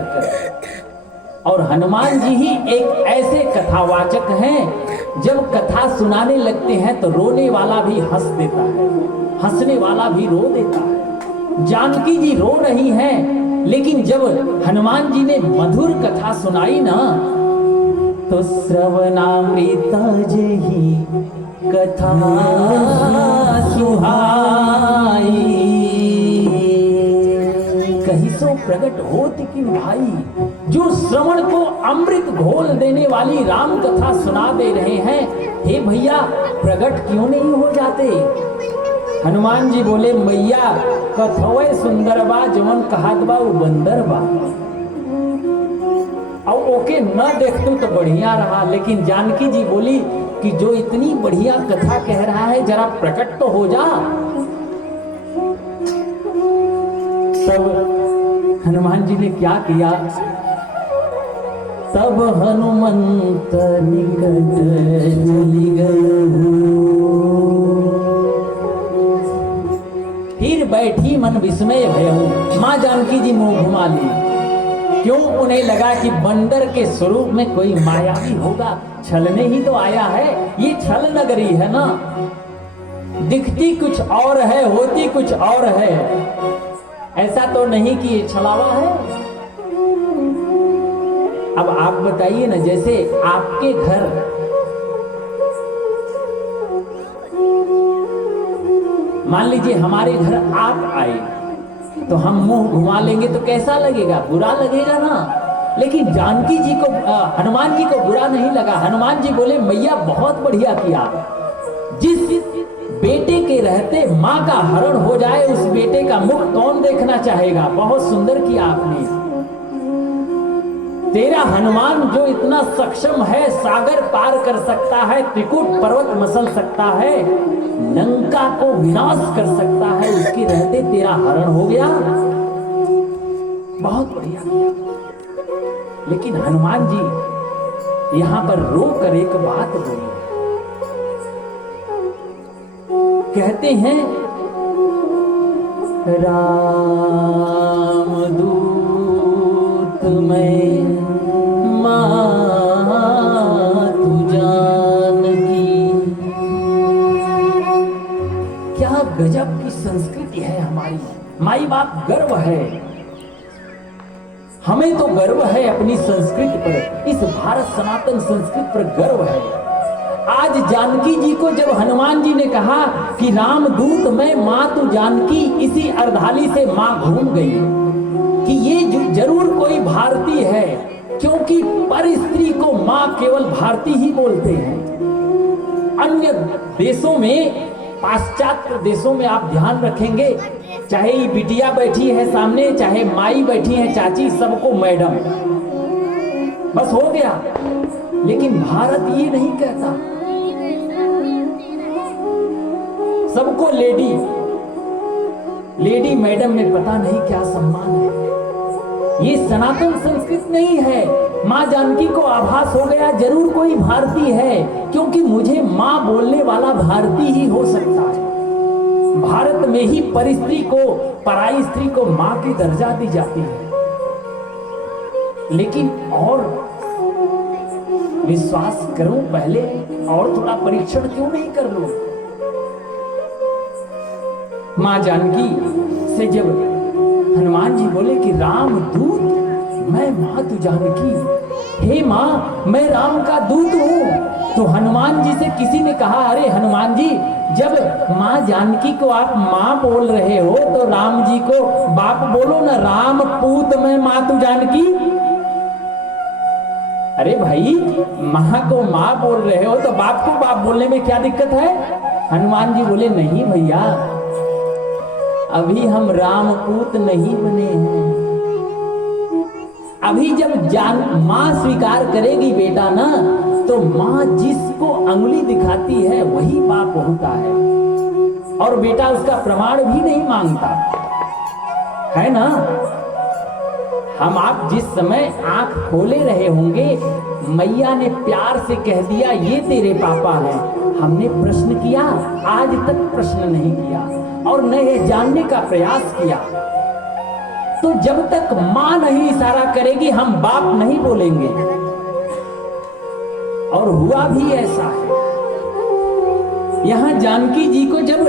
और हनुमान जी ही एक ऐसे कथावाचक हैं, जब कथा सुनाने लगते हैं तो रोने वाला भी हंस देता है, हंसने वाला भी रो देता है। जानकी जी रो रही हैं, लेकिन जब हनुमान जी ने मधुर कथा सुनाई ना, तो श्रवणामृता जही कथा सुहाई, कहीं सो प्रकट होत किन भाई। जो श्रवण को अमृत घोल देने वाली राम कथा सुना दे रहे हैं, हे भैया प्रकट क्यों नहीं हो जाते? हनुमान जी बोले, मैया कथवे सुंदर बा, जवन कहात बा वो बंदर बा। और ओके न देखतू तो बढ़िया रहा, लेकिन जानकी जी बोली कि जो इतनी बढ़िया कथा कह रहा है, जरा प्रकट तो हो जा। तब हनुमान जी ने क्या किया? तब हनुमंत निकट चली गए। फिर बैठी मन विस्मय भयहु। मां जानकी जी मुंह घुमा ली। क्यों? उन्हें लगा कि बंदर के स्वरूप में कोई मायावी होगा, छलने ही तो आया है। ये छल नगरी है ना, दिखती कुछ और है, होती कुछ और है। ऐसा तो नहीं कि ये छलावा है। अब आप बताइए ना, जैसे आपके घर मान लीजिए हमारे घर आप आए, तो हम मुंह घुमा लेंगे तो कैसा लगेगा? बुरा लगेगा ना। लेकिन जानकी जी को, हनुमान जी को बुरा नहीं लगा। हनुमान जी बोले, मैया बहुत बढ़िया किया। जिस बेटे के रहते माँ का हरण हो जाए, उस बेटे का मुख कौन देखना चाहेगा? बहुत सुंदर किया आपने। तेरा हनुमान जो इतना सक्षम है, सागर पार कर सकता है, त्रिकूट पर्वत मसल सकता है, लंका को विनाश कर सकता है, उसके रहते तेरा हरण हो गया। बहुत बढ़िया किया। लेकिन हनुमान जी यहां पर रो कर एक बात बोली, कहते हैं राम दूत मैं मातु जानकी। क्या गजब की संस्कृति है हमारी। माई बाप गर्व है, हमें तो गर्व है अपनी संस्कृति पर, इस भारत सनातन संस्कृति पर गर्व है। आज जानकी जी को जब हनुमान जी ने कहा कि राम दूत मैं मातु जानकी, इसी अर्धाली से मां घूम गई कि ये जरूर कोई भारतीय है, क्योंकि पर स्त्री को मां केवल भारतीय ही बोलते हैं। अन्य देशों में, पाश्चात्य देशों में आप ध्यान रखेंगे, चाहे ये बिटिया बैठी है सामने, चाहे माई बैठी है चाची, सबको मैडम, बस हो गया। लेकिन भारत ये नहीं कहता, सबको लेडी, लेडी मैडम में पता नहीं क्या सम्मान है। ये सनातन संस्कृति नहीं है। मां जानकी को आभास हो गया जरूर कोई भारतीय है, क्योंकि मुझे मां बोलने वाला भारतीय ही हो सकता है। भारत में ही परिस्त्री को, पराई स्त्री को मां की दर्जा दी जाती है। लेकिन और विश्वास करूं पहले, और थोड़ा परीक्षण क्यों नहीं कर लूं? मां जानकी से जब हनुमान जी बोले कि राम दूत मैं मातु जानकी, हे मां मैं राम का दूत हूं, तो हनुमान जी से किसी ने कहा अरे हनुमान जी, जब मां जानकी को आप मां बोल रहे हो तो राम जी को बाप बोलो ना, राम पूत मैं मातु जानकी। अरे भाई, मां को मां बोल रहे हो तो बाप को बाप बोलने में क्या दिक्कत है? हनुमान जी बोले नहीं भैया, अभी हम रामपूत नहीं बने हैं। अभी जब मां स्वीकार करेगी बेटा ना, तो मां जिसको अंगुली दिखाती है वही बाप होता है, और बेटा उसका प्रमाण भी नहीं मांगता है ना। हम आप जिस समय आंख खोले रहे होंगे, मैया ने प्यार से कह दिया ये तेरे पापा हैं, हमने प्रश्न किया? आज तक प्रश्न नहीं किया और न ये जानने का प्रयास किया। तो जब तक मां नहीं इशारा करेगी हम बाप नहीं बोलेंगे, और हुआ भी ऐसा है। यहां जानकी जी को जब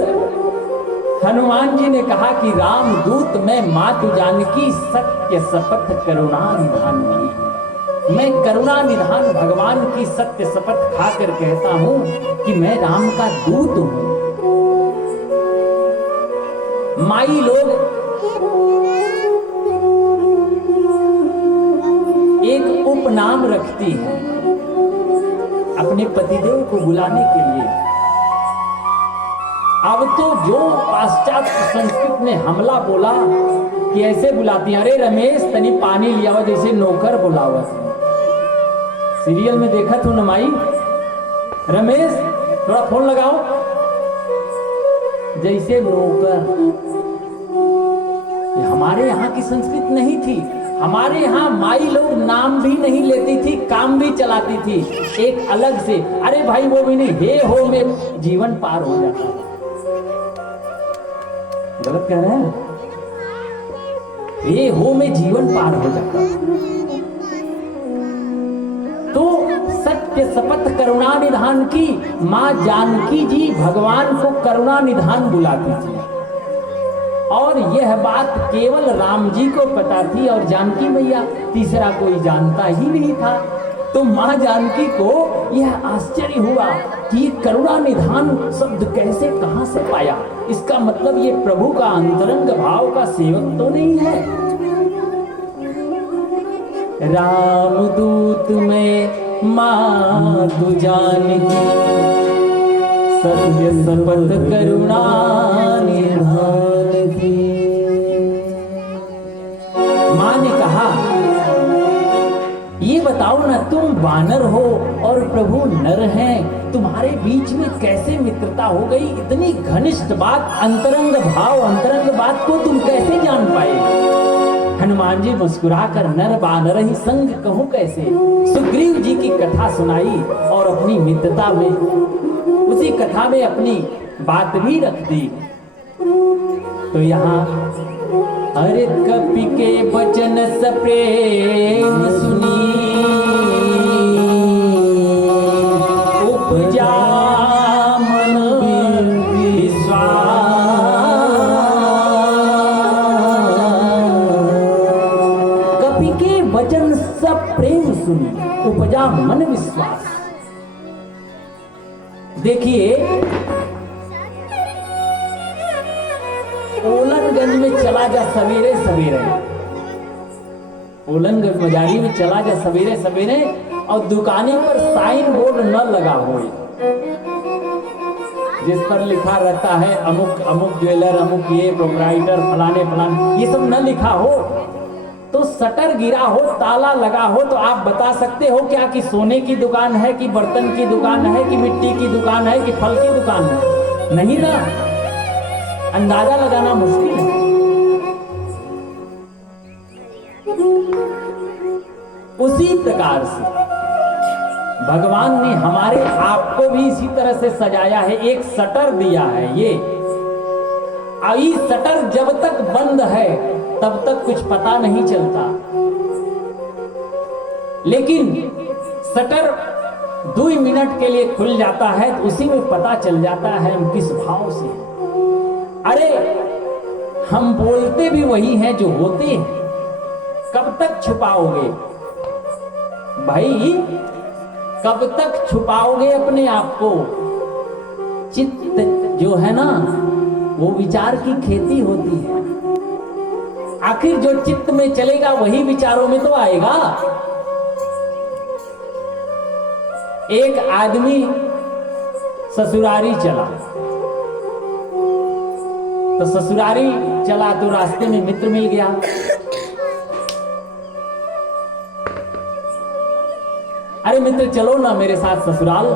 हनुमान जी ने कहा कि राम दूत मैं मातु जानकी, सत्य शपथ करुणा निधान की, मैं करुणा निधान भगवान की सत्य शपथ खाकर कहता हूं कि मैं राम का दूत हूं। माई लोग एक उपनाम रखती है अपने पतिदेव को बुलाने के लिए। अब तो जो पाश्चात्य संस्कृति ने हमला बोला कि ऐसे बुलाती हैं, अरे रमेश तनी पानी लिया हो, जैसे नौकर बुलावा। सीरियल में देखा तू नमाई, रमेश थोड़ा फोन लगाओ, जैसे नौकर। हमारे यहाँ की संस्कृति नहीं थी। हमारे यहाँ माई लोग नाम भी नहीं लेती थी, काम भी चलाती थी एक अलग से। अरे भाई वो भी नहीं, हे हो में जीवन पार हो जाता। गलत कह रहे हैं? हे हो में जीवन पार हो जाता। तो सत्य शपथ करुणा निधान की, मां जानकी जी भगवान को करुणा निधान बुलाती थी, और यह बात केवल राम जी को पता थी और जानकी मैया, तीसरा कोई जानता ही नहीं था। तो मां जानकी को यह आश्चर्य हुआ कि ये करुणा निधान शब्द कैसे, कहां से पाया? इसका मतलब ये प्रभु का अंतरंग भाव का सेवक तो नहीं है। रामदूत में मातु जानकी, सत्य शपथ करुणा निधान की। मां ने कहा ये बताओ ना, तुम वानर हो और प्रभु नर हैं, तुम्हारे बीच में कैसे मित्रता हो गई? इतनी घनिष्ठ बात, अंतरंग भाव, अंतरंग बात को तुम कैसे जान पाए? हनुमान जी मुस्कुराकर नर बानर ही संग कहूं कैसे, सुग्रीव जी की कथा सुनाई और अपनी मित्रता में, उसी कथा में अपनी बात भी रख दी। तो यहाँ अरे कपि के वचन सप्रेम सुनी, उपजा मन विश्वास। कपि के वचन सप्रेम सुनी, उपजा मन विश्वास। देखिए, ओलनगंज में चला जा सवेरे सवेरे, ओलनगंज बाजारी में चला जा सवेरे सवेरे, और दुकाने पर साइन बोर्ड न लगा हो जिस पर लिखा रहता है अमुक अमुक ज्वेलर, अमुक ये प्रोप्राइटर, फलाने फलाने, ये सब न लिखा हो, तो शटर गिरा हो, ताला लगा हो, तो आप बता सकते हो क्या कि सोने की दुकान है कि बर्तन की दुकान है कि मिट्टी की दुकान है कि फल की दुकान है? नहीं ना, अंदाजा लगाना मुश्किल है। उसी प्रकार से भगवान ने हमारे आप को भी इसी तरह से सजाया है, एक शटर दिया है। ये शटर जब तक बंद है तब तक कुछ पता नहीं चलता, लेकिन शटर 2 मिनट के लिए खुल जाता है तो उसी में पता चल जाता है हम किस भाव से। अरे हम बोलते भी वही हैं जो होते हैं। कब तक छुपाओगे भाई, कब तक छुपाओगे अपने आप को? चित्त जो है ना, वो विचार की खेती होती है। आखिर जो चित्त में चलेगा वही विचारों में तो आएगा। एक आदमी ससुरारी चला, तो ससुरारी चला तो रास्ते में मित्र मिल गया। अरे मित्र चलो ना मेरे साथ ससुराल।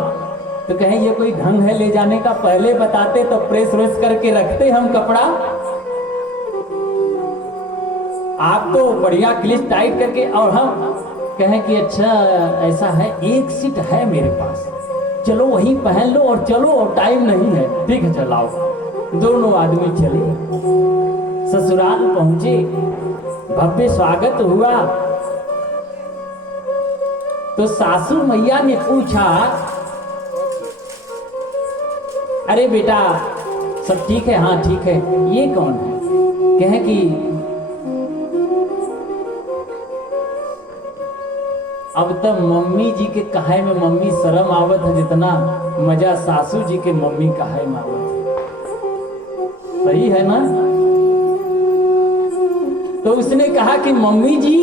तो कहे ये कोई ढंग है ले जाने का? पहले बताते तो प्रेस व्रेस करके रखते हम कपड़ा। आप तो बढ़िया क्लिच टाइट करके, और हम कहें कि अच्छा ऐसा है, एक सीट है मेरे पास, चलो वही पहन लो और चलो, और टाइम नहीं है। ठीक है चलाओ। दोनों आदमी चले, ससुराल पहुंचे, भव्य स्वागत हुआ। तो सासू मैया ने पूछा, अरे बेटा सब ठीक है? हाँ ठीक है। ये कौन है? कहे कि अब तक मम्मी जी के कहे में मम्मी शर्म आवत है, जितना मजा सासू जी के मम्मी कहे में आवत है। सही है ना? तो उसने कहा कि मम्मी जी,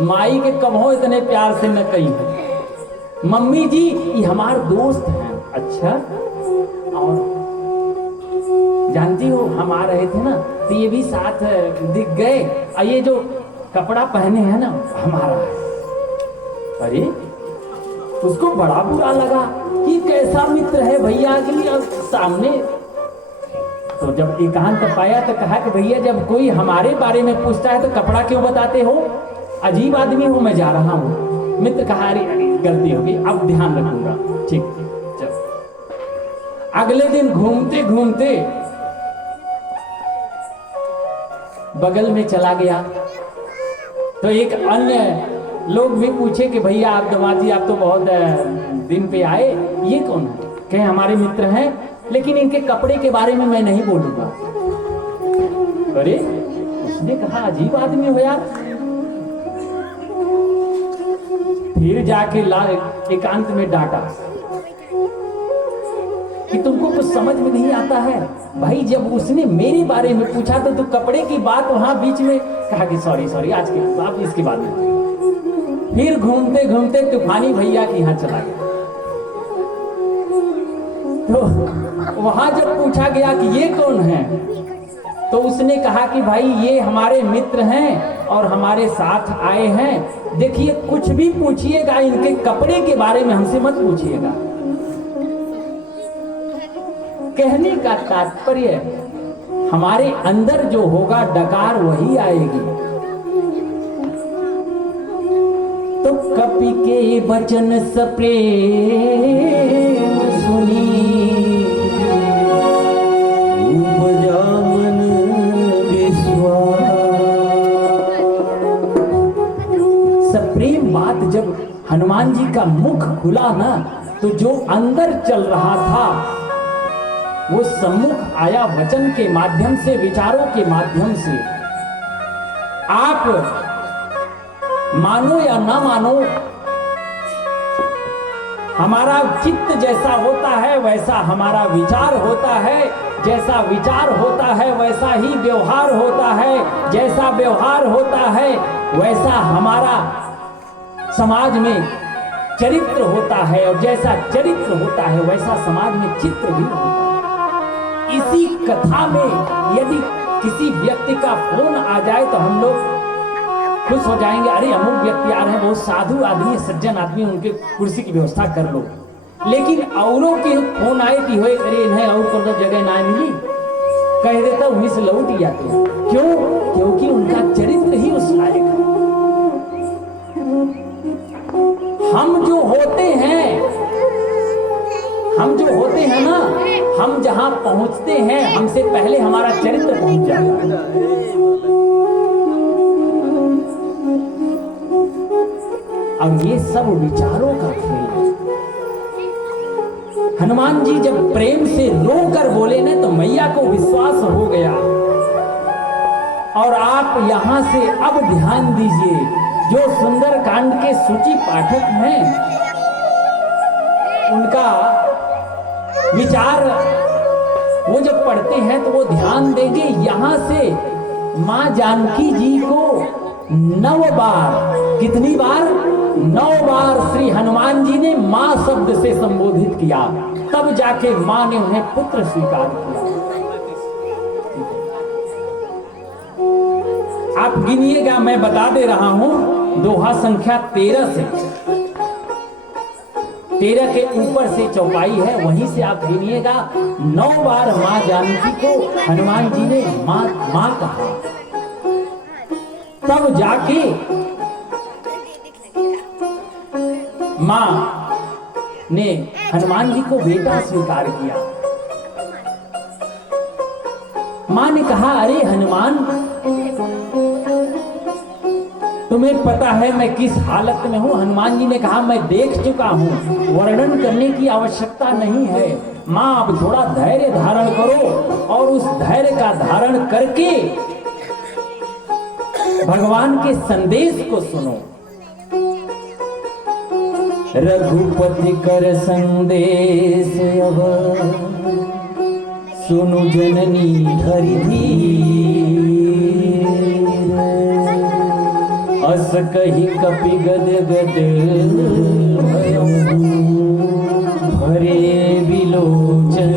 माई के कबहो इतने प्यार से न कही है। मम्मी जी ये हमारे दोस्त हैं। अच्छा, और जानती हो हम आ रहे थे ना तो ये भी साथ दिख गए, और ये जो कपड़ा पहने हैं ना हमारा है। अरे उसको बड़ा बुरा लगा कि कैसा मित्र है भैया की, और सामने। तो जब एकांत पाया तो कहा कि भैया जब कोई हमारे बारे में पूछता है तो कपड़ा क्यों बताते हो? अजीब आदमी हूं, मैं जा रहा हूं। मित्र कहा अरे गलती होगी, अब ध्यान रखूंगा। ठीक, चल। अगले दिन घूमते घूमते बगल में चला गया, तो एक अन्य लोग भी पूछे कि भैया आप दामाद जी आप तो बहुत दिन पे आए, ये कौन है? कहे हमारे मित्र हैं, लेकिन इनके कपड़े के बारे में मैं नहीं बोलूंगा। अरे उसने कहा अजीब आदमी हो यार। फिर जाके एकांत में डांटा कि तुमको कुछ समझ में नहीं आता है भाई। जब उसने मेरे बारे में पूछा तो तू कपड़े की बात वहां बीच में कहा कि सॉरी आज के आप इसके बाद में। फिर घूमते घूमते तूफानी भैया के यहाँ चला गया। तो वहां जब पूछा गया कि ये कौन है, तो उसने कहा कि भाई ये हमारे मित्र हैं और हमारे साथ आए हैं। देखिए कुछ भी पूछिएगा, इनके कपड़े के बारे में हमसे मत पूछिएगा। कहने का तात्पर्य हमारे अंदर जो होगा डकार वही आएगी। तो कपि के वचन सप्रेम सुनी, तो जो अंदर चल रहा था वो सम्मुख आया वचन के माध्यम से, विचारों के माध्यम से। आप मानो या ना मानो, हमारा चित्त जैसा होता है वैसा हमारा विचार होता है, जैसा विचार होता है वैसा ही व्यवहार होता है, जैसा व्यवहार होता है वैसा हमारा समाज में चरित्र होता है, और जैसा चरित्र होता है वैसा समाज में चित्र भी होता है। इसी कथा में यदि किसी व्यक्ति का फोन आ जाए तो हम लोग खुश हो जाएंगे, अरे अमुक व्यक्ति आ रहे हैं, बहुत साधु आदमी, सज्जन आदमी, उनके कुर्सी की व्यवस्था कर लो। लेकिन औरों के फोन आए कि होए अरे इन्हें और कोई जगह ना मिली, कह देता वहीं से लौट ही जाते हैं। क्यों? क्योंकि उनका चरित्र ही उस लायक है। हम जो होते हैं ना, हम जहां पहुंचते हैं हमसे पहले हमारा चरित्र पहुंच जाता है। अब ये सब विचारों का खेल है। हनुमान जी जब प्रेम से रोकर बोले ना तो मैया को विश्वास हो गया। और आप यहां से अब ध्यान दीजिए, जो सुंदर कांड के सूची पाठक हैं उनका विचार वो जब पढ़ते हैं तो वो ध्यान देंगे, यहां से मां जानकी जी को 9 बार, कितनी बार? 9 बार श्री हनुमान जी ने मां शब्द से संबोधित किया, तब जाके मां ने उन्हें पुत्र स्वीकार किया। आप गिनिएगा, मैं बता दे रहा हूं, दोहा संख्या 13 से 13 के ऊपर से चौपाई है, वहीं से आप गिनिएगा। 9 बार मां जानकी को हनुमान जी ने मां कहा, तब जाके मां ने हनुमान जी को बेटा स्वीकार किया। मां ने कहा, अरे हनुमान, तुम्हें पता है मैं किस हालत में हूं? हनुमान जी ने कहा, मैं देख चुका हूं, वर्णन करने की आवश्यकता नहीं है। मां अब थोड़ा धैर्य धारण करो और उस धैर्य का धारण करके भगवान के संदेश को सुनो। रघुपति कर संदेश अब सुनु जननी धरि धीर, अस कही कपि गद गद भरे बिलोचनी।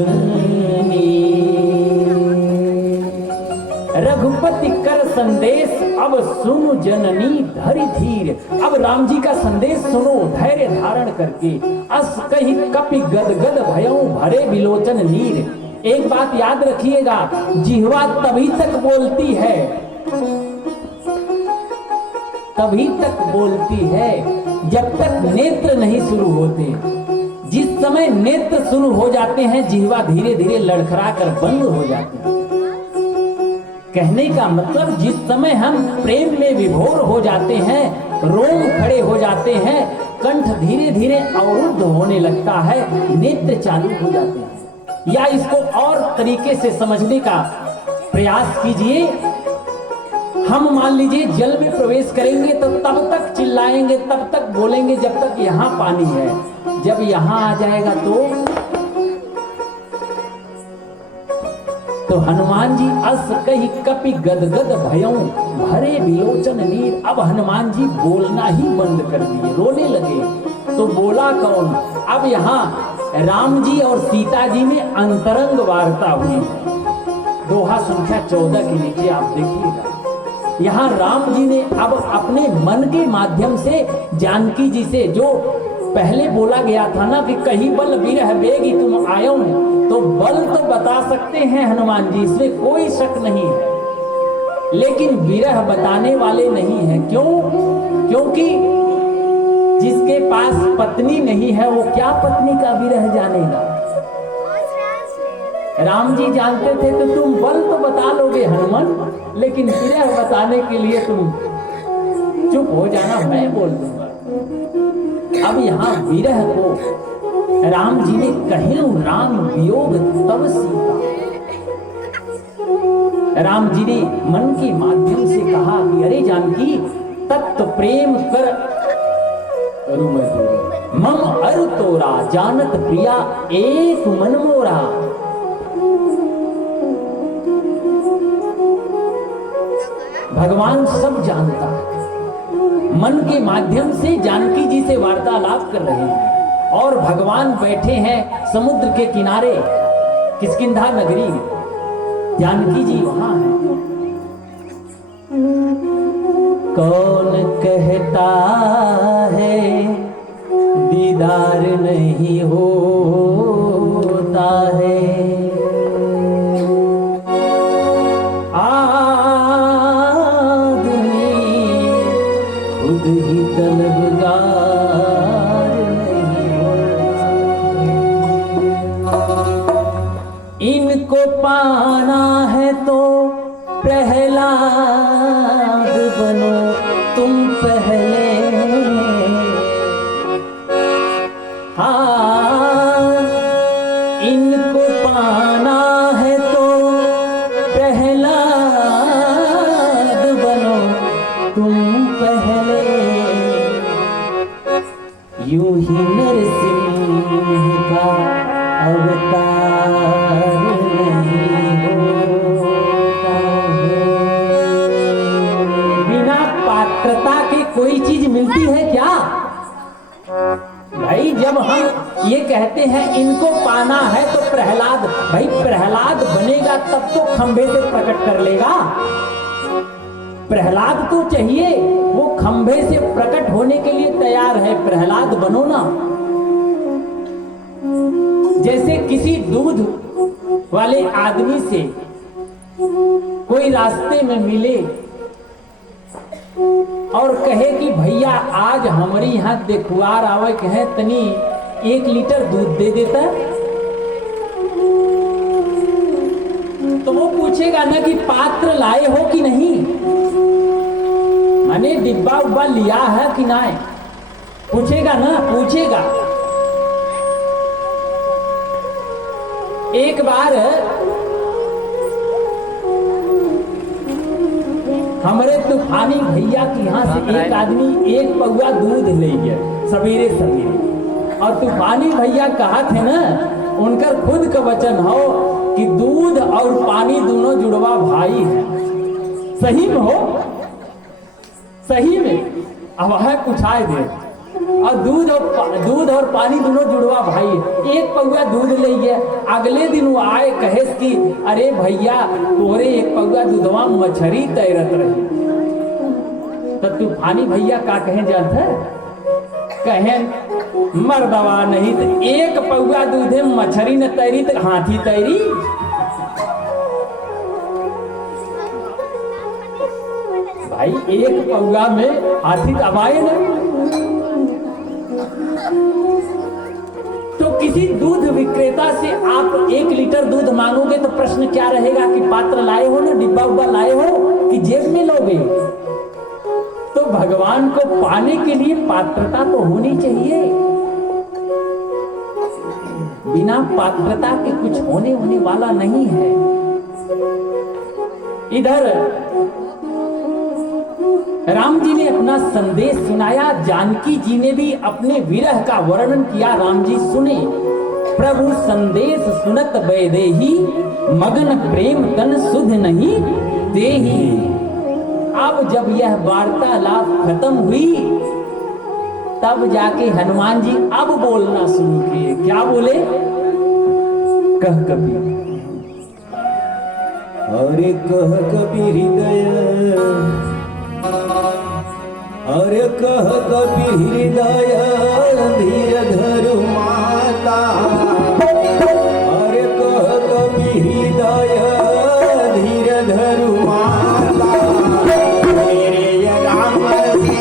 रघुपति कर संदेश अब सुनु जननी धरि धीर। अब राम जी का संदेश सुनो धैर्य धारण करके। अस कही कपि गद गद भयऊ भरे बिलोचन नीर। एक बात याद रखिएगा, जिह्वा तभी तक बोलती है, तभी तक बोलती है जब तक नेत्र नहीं शुरू होते। जिस समय नेत्र शुरू हो जाते हैं, जिह्वा धीरे धीरे लड़खड़ा कर बंद हो जाती है। कहने का मतलब, जिस समय हम प्रेम में विभोर हो जाते हैं, रोम खड़े हो जाते हैं, कंठ धीरे धीरे अवरुद्ध होने लगता है, नेत्र चालू हो जाते हैं। या इसको और तरीके से समझने का प्रयास कीजिए। हम मान लीजिए जल में प्रवेश करेंगे तो तब तक चिल्लाएंगे, तब तक बोलेंगे जब तक यहां पानी है। जब यहां आ जाएगा तो हनुमान जी अस कही कपि गदगद भयऊ भरे बिलोचन नीर। अब हनुमान जी बोलना ही बंद कर दिए, रोने लगे। तो बोला कौन? अब यहाँ राम जी और सीता जी में अंतरंग वार्ता हुई। दोहा संख्या 14 के नीचे आप देखिएगा, यहाँ राम जी ने अब अपने मन के माध्यम से जानकी जी से, जो पहले बोला गया था ना कि कहीं बल विरह बेगी तुम आयो, तो बल तो बता सकते हैं हनुमान जी, इसमें कोई शक नहीं है, लेकिन विरह बताने वाले नहीं है। क्यों? क्योंकि जिसके पास पत्नी नहीं है वो क्या पत्नी का विरह जानेगा। राम जी जानते थे तो तुम बल तो बता लोगे हनुमान, लेकिन विरह बताने के लिए तुम चुप हो जाना, मैं बोल दूंगा। अब यहाँ विरह को राम जी ने कहे राम वियोग तब सीता। राम जी ने मन के माध्यम से कहा कि अरे जानकी तत्व प्रेम कर मम अर तोरा जानत प्रिया एक मन मोरा। भगवान सब जानता है, मन के माध्यम से जानकी जी से वार्तालाप कर रहे हैं और भगवान बैठे हैं समुद्र के किनारे किष्किंधा नगरी में, जानकी जी वहां है। कौन कहता है दीदार नहीं होता है, आदमी खुद ही तलबगार नहीं होता। इनको पाना है तो प्रहलाद बनो तुम पहले, हाँ इनको पाना है तो प्रहलाद बनो तुम पहले। यूं ही नरसिंह का अवतार नहीं होता है। बिना पात्रता के कोई चीज मिलती है क्या भाई? जब हम ये कहते हैं इनको पाना है तो प्रहलाद, भाई प्रहलाद बनेगा तब तो खंभे से प्रकट कर लेगा। प्रहलाद तो चाहिए, वो खंभे से प्रकट होने के लिए तैयार है। प्रहलाद बनो ना। जैसे किसी दूध वाले आदमी से कोई रास्ते में मिले और कहे कि भैया आज हमारे यहाँ देखुआर आवे कहे तनी 1 लीटर दूध दे देता, तो वो पूछेगा ना कि पात्र लाए हो कि नहीं, माने डिब्बा उब्बा लिया है कि ना, पूछेगा ना, पूछेगा। एक बार हमारे तूफानी भैया के यहाँ से एक आदमी 1 पौवा दूध ले गया सवेरे सवेरे, और तूफानी भैया कहा थे ना, उनकर खुद का वचन हो कि दूध और पानी दोनों जुड़वा भाई है। सही में हो, सही में। अब है पूछाए दे, और दूध और पानी दोनों जुड़वा भाई है। 1 पौवा दूध ले गया, अगले दिन वो आए कहे कि अरे भैया तोरे 1 पौवा दूधवा मछरी तैरत रही। तो तूफानी भैया का कहे जानते, कहे मर्दवा नहीं तो 1 पौवा दूधे मछरी न तैरी तो हाथी तैरी। भाई 1 पौवा में हाथी दबाए ना। तो किसी दूध विक्रेता से आप 1 लीटर दूध मांगोगे तो प्रश्न क्या रहेगा कि पात्र लाए हो ना, डिब्बा उब्बा लाए हो कि जेब में लोगे? तो भगवान को पाने के लिए पात्रता तो होनी चाहिए। बिना पात्रता के कुछ होने वाला नहीं है। इधर राम जी ने अपना संदेश सुनाया, जानकी जी ने भी अपने विरह का वर्णन किया। राम जी सुने, प्रभु संदेश सुनत बैदेही मगन प्रेम तन सुध नहीं देही। अब जब यह वार्तालाप खत्म हुई तब जाके हनुमान जी अब बोलना शुरू किए। क्या बोले? कह कबीर, अरे कह कबीर हृदय, अरे कह कबीर हृदय धीर धरु माता, अरे कह कबीर हृदय धीर धरु माता, मेरे राम प्रभु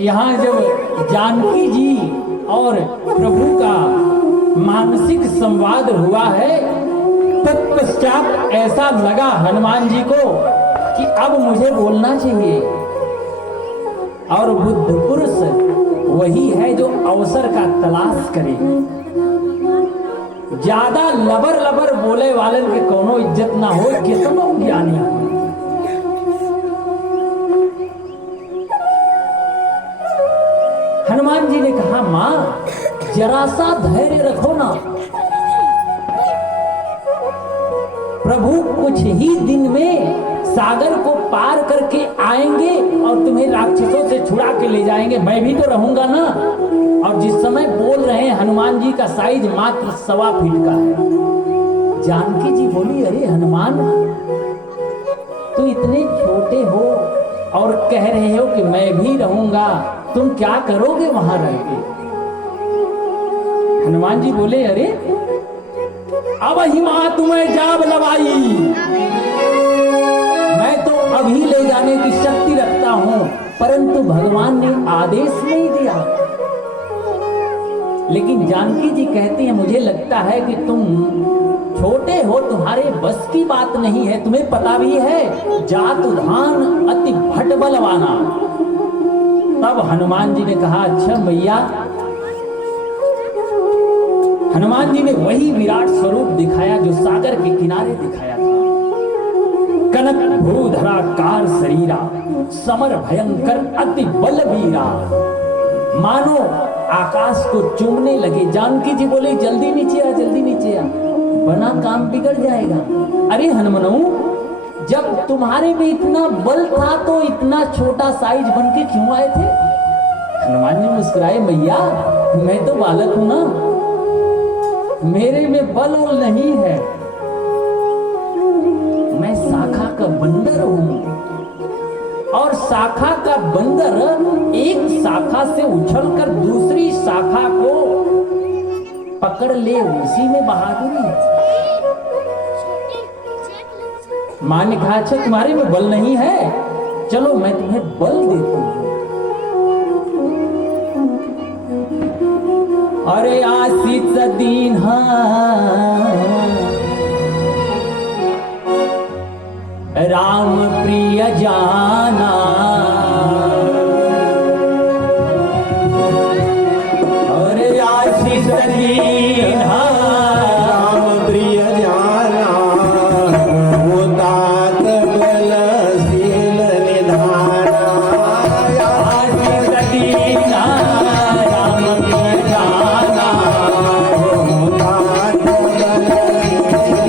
यहाँ जब जानकी जी और प्रभु का मानसिक संवाद हुआ है, तत्पश्चात ऐसा लगा हनुमान जी को कि अब मुझे बोलना चाहिए। और बुद्ध पुरुष वही है जो अवसर का तलाश करे। ज्यादा लबर लबर बोले वाले के कोनो इज्जत ना हो, कितनो ज्ञानी हो। हनुमान जी ने कहा, मां जरा सा धैर्य रखो ना, प्रभु कुछ ही दिन में सागर को पार करके आएंगे और तुम्हें राक्षसों से छुड़ा के ले जाएंगे, मैं भी तो रहूंगा ना। और जिस समय बोल रहे हैं हनुमान जी का साइज मात्र 1.25 फीट का है। जानकी जी बोली, अरे हनुमान तू इतने छोटे हो और कह रहे हो कि मैं भी रहूंगा, तुम क्या करोगे वहां रह के? हनुमान जी बोले, अरे अब ही मां तुम्हें जाब लवाई, मैं तो अभी ले जाने की शक्ति रखता हूं, परंतु भगवान ने आदेश नहीं दिया। लेकिन जानकी जी कहती हैं, मुझे लगता है कि तुम छोटे हो, तुम्हारे बस की बात नहीं है। तुम्हें पता भी है जात उधान अति भट बलवाना। तब हनुमान जी ने कहा, अच्छा भैया। हनुमान जी ने वही विराट स्वरूप दिखाया जो सागर के किनारे दिखाया था। कनक भूधराकार शरीरा, समर भयंकर अति बलवीरा, मानो आकाश को चूमने लगे। जानकी जी बोले, जल्दी नीचे आ, जल्दी नीचे आ, बना काम बिगड़ जाएगा। अरे हनुमानऊ, जब तुम्हारे में इतना बल था तो इतना छोटा साइज बन के क्यों आए थे? हनुमान जी मुस्कुराए, भैया मैं तो बालक हूं ना, मेरे में बल और नहीं है, मैं शाखा का बंदर हूं। और शाखा का बंदर एक शाखा से उछलकर दूसरी शाखा को पकड़ ले, उसी में बहादुरी है। मां ने कहा, अच्छा तुम्हारे में बल नहीं है, चलो मैं तुम्हें बल देती हूं। अरे आशीष दीन राम प्रिय जाना, अरे आशीष दीन राम प्रिय जाना, वो तात बलशील निधाना। आशीष दीन राम प्रिय जाना, वो तात बलशील निधाना।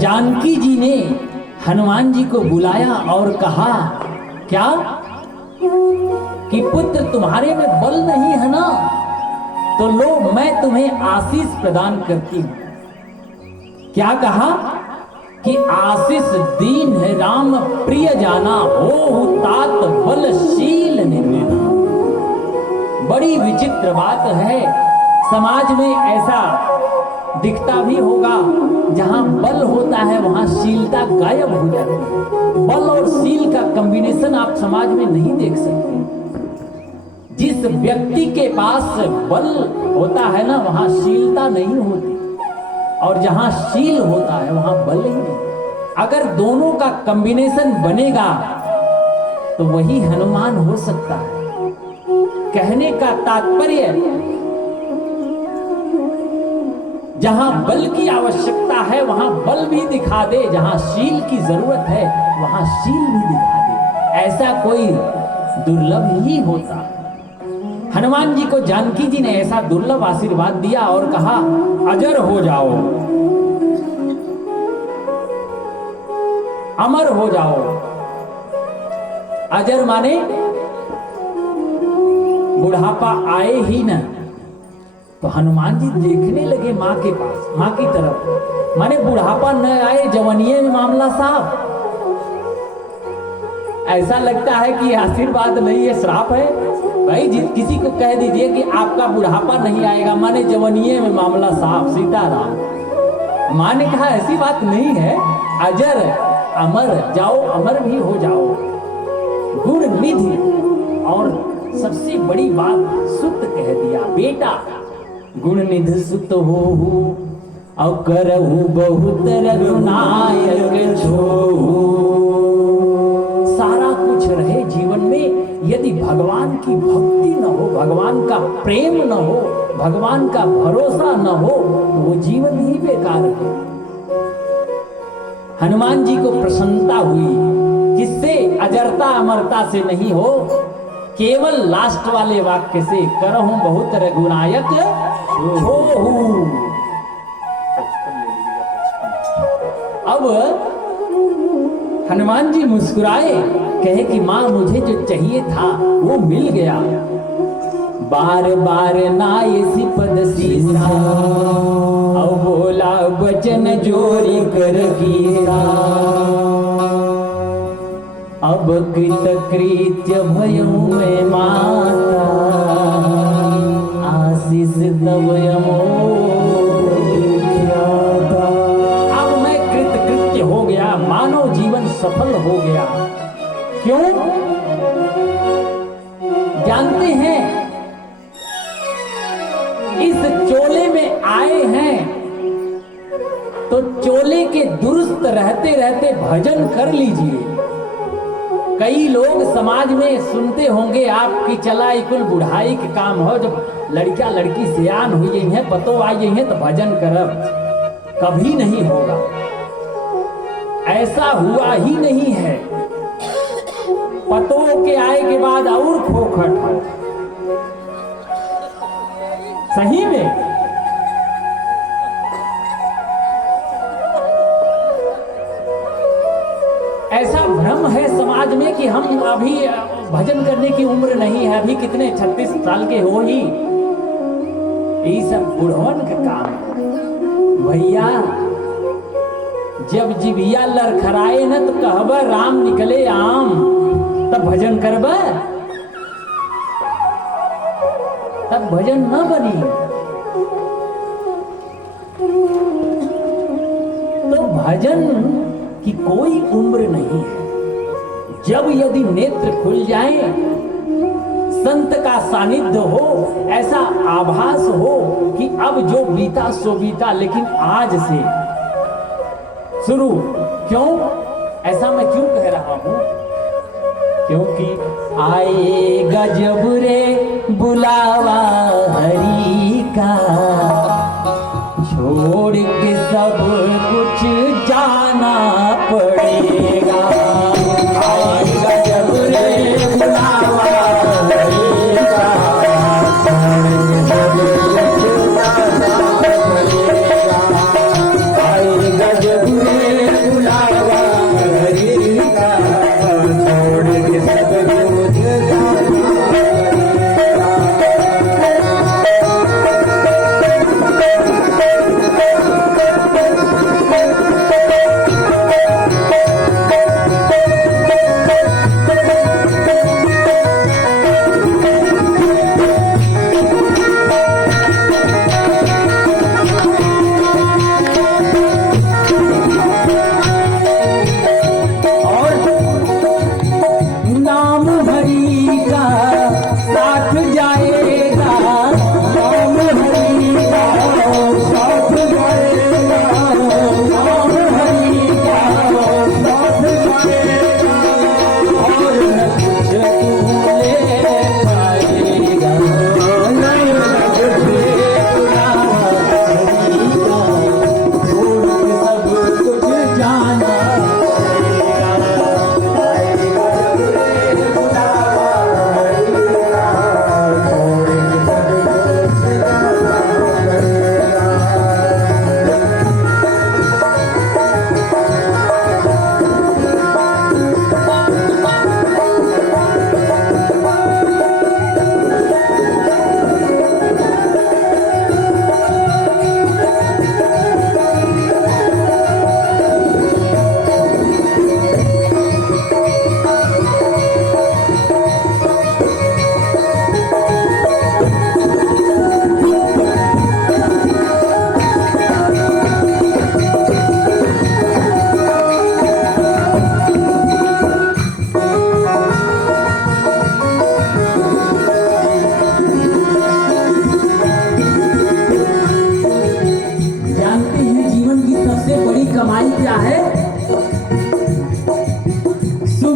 जानकी जी ने हनुमान जी को बुलाया और कहा, क्या कि पुत्र तुम्हारे में बल नहीं है ना, तो लो मैं तुम्हें आशीष प्रदान करती हूं। क्या कहा कि आशीष दीन है राम प्रिय जाना, हो तात बलशील निर्णय। बड़ी विचित्र बात है, समाज में ऐसा दिखता भी होगा, जहां बल होता है वहां शीलता गायब हो जाती है। बल और शील का कॉम्बिनेशन आप समाज में नहीं देख सकते। जिस व्यक्ति के पास बल होता है ना, वहां शीलता नहीं होती, और जहां शील होता है वहां बल ही नहीं। अगर दोनों का कॉम्बिनेशन बनेगा तो वही हनुमान हो सकता है। कहने का तात्पर्य, जहां बल की आवश्यकता है वहां बल भी दिखा दे, जहां शील की जरूरत है वहां शील भी दिखा दे। ऐसा कोई दुर्लभ ही होता। हनुमान जी को जानकी जी ने ऐसा दुर्लभ आशीर्वाद दिया और कहा अजर हो जाओ, अमर हो जाओ। अजर माने बुढ़ापा आए ही न। तो हनुमान जी देखने लगे मां के पास, मां की तरफ, माने बुढ़ापा न आए, जवानिये में मामला साफ। ऐसा लगता है कि आशीर्वाद नहीं है, श्राप है। भाई किसी को कह दीजिए कि आपका बुढ़ापा नहीं आएगा, माने जवानिये में मामला साफ, सीताराम। मां ने कहा ऐसी बात नहीं है, अजर अमर जाओ, अमर भी हो जाओ। गुण निधि, और सबसे बड़ी बात सुत कह दिया, बेटा गुण निधि सुत होहु, और करहु बहुत रघुनायक छोहु। सारा कुछ रहे जीवन में, यदि भगवान की भक्ति न हो, भगवान का प्रेम न हो, भगवान का भरोसा न हो, तो वो जीवन ही बेकार है। हनुमान जी को प्रसन्नता हुई, किससे? अजरता अमरता से नहीं हो, केवल लास्ट वाले वाक्य से, करहूं बहुत रघुनायक छोहु। अब हनुमान जी मुस्कुराए, कहे कि मां मुझे जो चाहिए था वो मिल गया। बार बार नाय सिपद सीसा, अब बोला वचन जोरी कर कीसा। अब कृत कृत्य भयऊ में माता, आशीष तब अब मैं कृत कृत्य हो गया, मानव जीवन सफल हो गया। क्यों? जानते हैं, इस चोले में आए हैं तो चोले के दुरुस्त रहते रहते भजन कर लीजिए। कई लोग समाज में सुनते होंगे आपकी चलाई कुल बुढ़ाई के काम हो, जब लड़का लड़की सियान हुई है, पतो आई है तो भजन करब। कभी नहीं होगा, ऐसा हुआ ही नहीं है। पतो के आए के बाद और खोखट हो, सही में। ऐसा भ्रम है समाज में कि हम अभी भजन करने की उम्र नहीं है, अभी कितने 36 साल के हो ही, ये सब बुढ़वन का काम है। भैया जब जिभिया लड़खड़ाए न तो कहब राम निकले आम, तब भजन करब, तब भजन न बनी। तो भजन की कोई उम्र नहीं है। जब यदि नेत्र खुल जाए, संत का सानिध्य हो, ऐसा आभास हो कि अब जो बीता सो बीता, लेकिन आज से शुरू। क्यों ऐसा मैं क्यों कह रहा हूं? क्योंकि आएगा जब रे बुलावा हरि का, छोड़ के सब कुछ जाना पड़ेगा। आएगा जब रे बुलावा हरि का, छोड़ के सब कुछ जाना पड़ेगा। आएगा जब रे बुलावा हरि का, छोड़ के सब कुछ जाना पड़ेगा।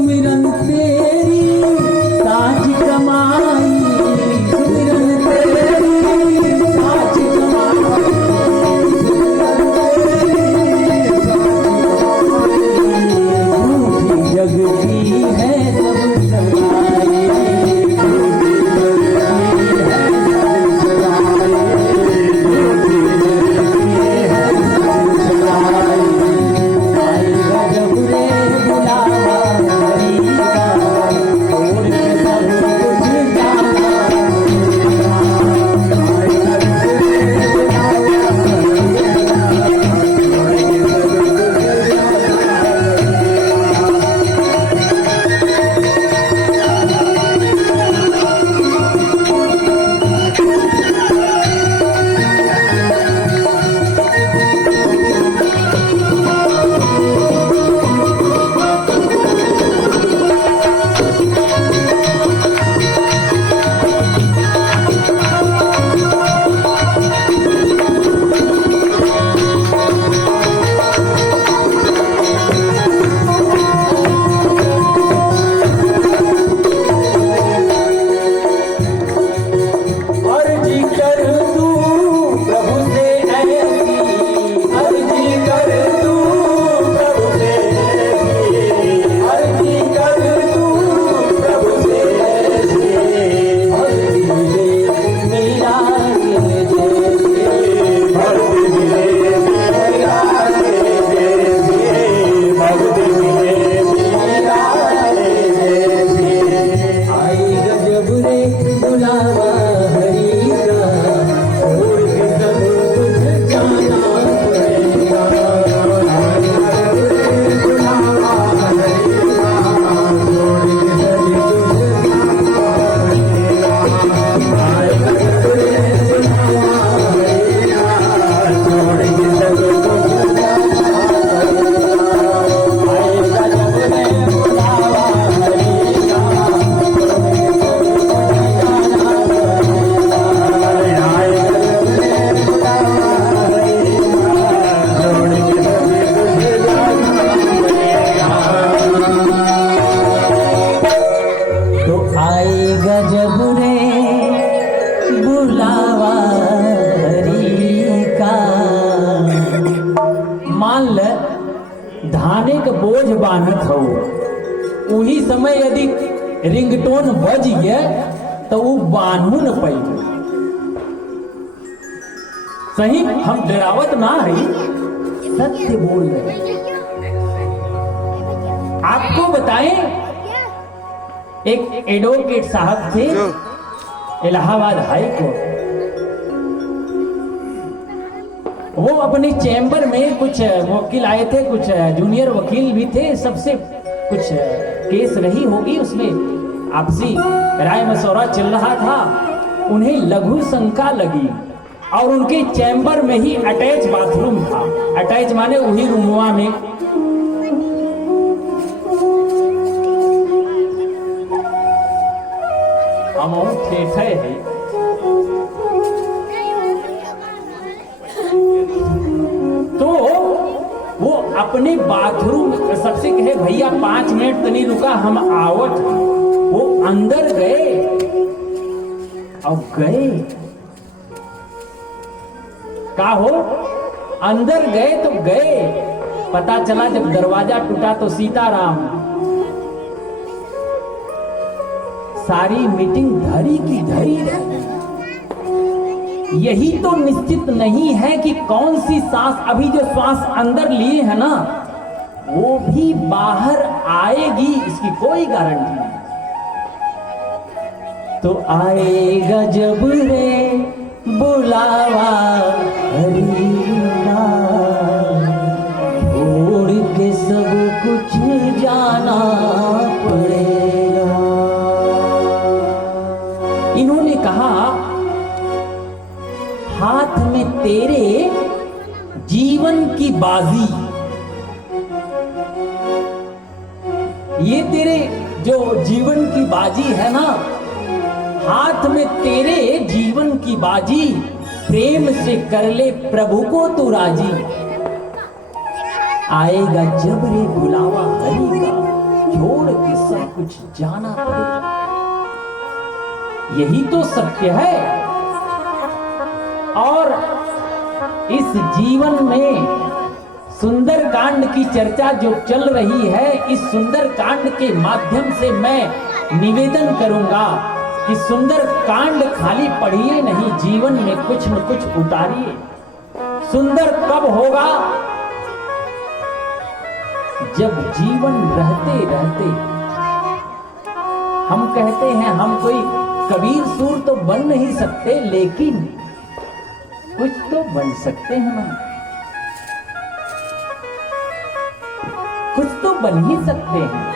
सुमिरन तेरी साझ कमाई, सुमिरन तेरी साझ कमाई, झूठी जग की है सब सगाई, धाने का बोझ बांधत हो, उन्हीं समय यदि रिंगटोन बज गया तो वो बांधू न पाई। सही हम डरावत ना है, सत्य बोल रहे। आपको बताएं, एक एडवोकेट साहब थे इलाहाबाद हाई कोर्ट, वो अपनी चैम्बर में कुछ वकील आए थे, कुछ जूनियर वकील भी थे, सबसे कुछ केस रही होगी, उसमें आपसी राय मशवरा चल रहा था। उन्हें लघु शंका लगी और उनके चैम्बर में ही अटैच बाथरूम था। अटैच माने वही रूमवा में अमाउंट ठेठे है। तो वो अपने बाथरूम सबसे कहे भैया 5 मिनट तो नहीं रुका, हम आवत। वो अंदर गए और गए का हो, अंदर गए तो गए, पता चला जब दरवाजा टूटा तो सीताराम। सारी मीटिंग धरी की धरी रह गई। यही तो निश्चित नहीं है कि कौन सी सांस, अभी जो श्वास अंदर लिए है ना, वो भी बाहर आएगी, इसकी कोई गारंटी नहीं। तो आएगा जब रे बुलावा हरि का, छोड़ के सब कुछ जाना पड़ेगा। इन्होंने कहा हाथ में तेरे जीवन की बाजी, ये तेरे जो जीवन की बाजी है ना, हाथ में तेरे जीवन की बाजी, प्रेम से कर ले प्रभु को तू राजी। आएगा जब रे बुलावा हरि का, छोड़ के सब कुछ जाना पड़ेगा। यही तो सत्य है। और इस जीवन में सुंदर कांड की चर्चा जो चल रही है, इस सुंदर कांड के माध्यम से मैं निवेदन करूंगा कि सुंदर कांड खाली पढ़िए नहीं, जीवन में कुछ न कुछ उतारिए। सुंदर कब होगा? जब जीवन रहते रहते हम कहते हैं हम कोई कबीर सूर तो बन नहीं सकते, लेकिन कुछ तो बन सकते हैं ना, कुछ तो बन ही सकते हैं।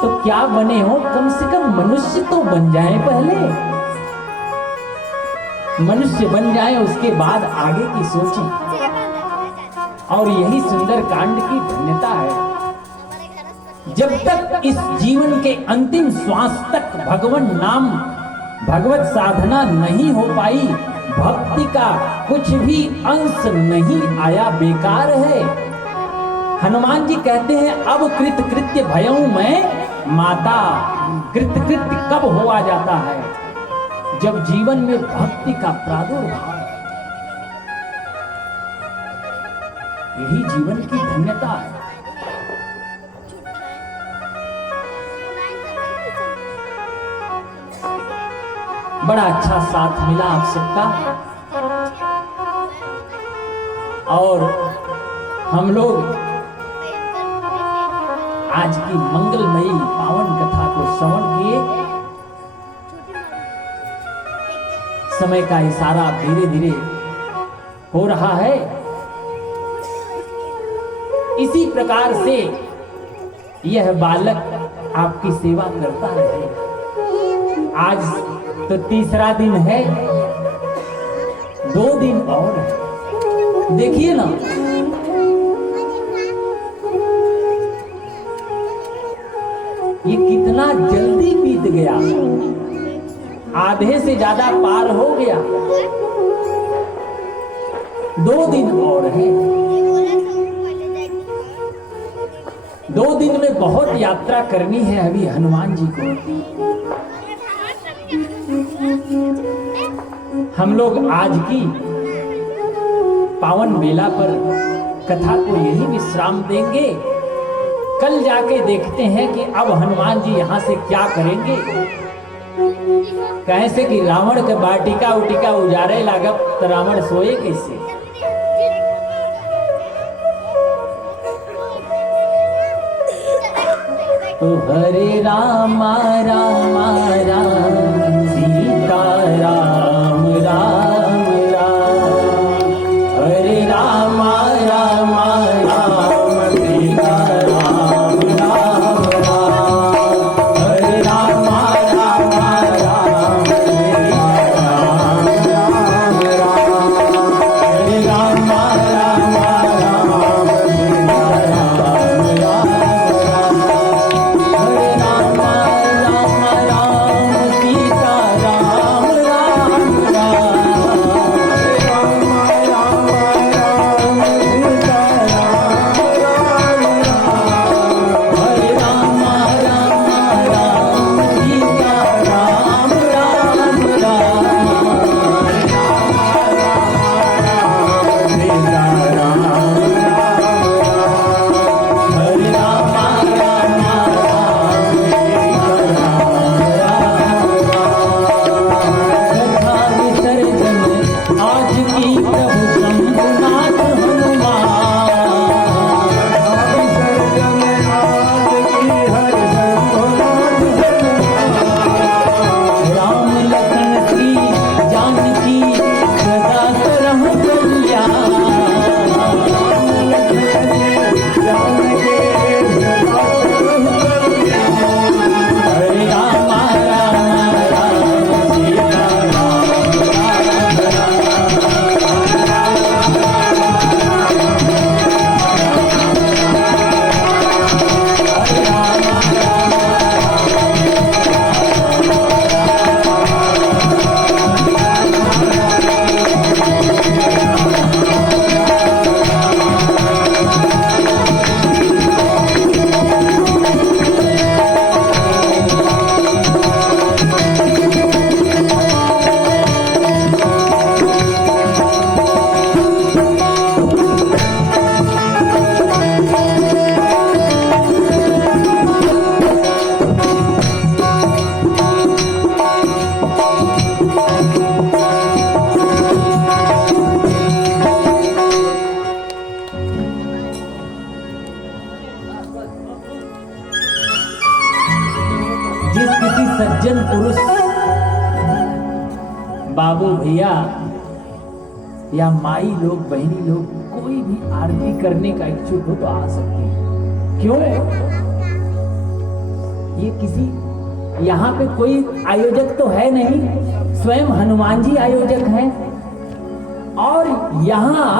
तो क्या बने हो, कम से कम मनुष्य तो बन जाए। पहले मनुष्य बन जाए, उसके बाद आगे की सोचें। और यही सुंदर कांड की धन्यता है। जब तक इस जीवन के अंतिम श्वास तक भगवान नाम, भगवत साधना नहीं हो पाई, भक्ति का कुछ भी अंश नहीं आया, बेकार है। हनुमान जी कहते हैं अब कृत कृत्य भयऊ मैं माता। कृत कृत्य कब हुआ जाता है? जब जीवन में भक्ति का प्रादुर्भाव। यही जीवन की धन्यता है। बड़ा अच्छा साथ मिला आप सबका। और हम लोग आज की मंगलमयी पावन कथा को श्रवण किए। समय का इशारा धीरे धीरे हो रहा है। इसी प्रकार से यह बालक आपकी सेवा करता रहे। आज तो तीसरा दिन है, 2 दिन और है। देखिए ना, ये कितना जल्दी बीत गया। आधे से ज्यादा पार हो गया। 2 दिन और है। 2 दिन में बहुत यात्रा करनी है अभी हनुमान जी को। हम लोग आज की पावन बेला पर कथा को यही विश्राम देंगे। कल जाके देखते हैं कि अब हनुमान जी यहाँ से क्या करेंगे। कैसे कि रावण के बाटिका उटिका उजारे लागब तो रावण सोए कैसे। तो हरे रामा रामा राम सीता राम राम राम। हरे रामा रामा राम सीता राम राम राम। हरे रामा रामा राम सीता राम राम राम। हरे रामा रामा राम सीता राम राम राम। हरे रामा रामा राम सीता सज्जन पुरुष बाबू भैया या माई लोग, बहनी लोग, कोई भी आरती करने का इच्छुक हो तो आ सकते हैं। क्यों? ये किसी यहाँ पे कोई आयोजक तो है नहीं, स्वयं हनुमान जी आयोजक हैं। और यहाँ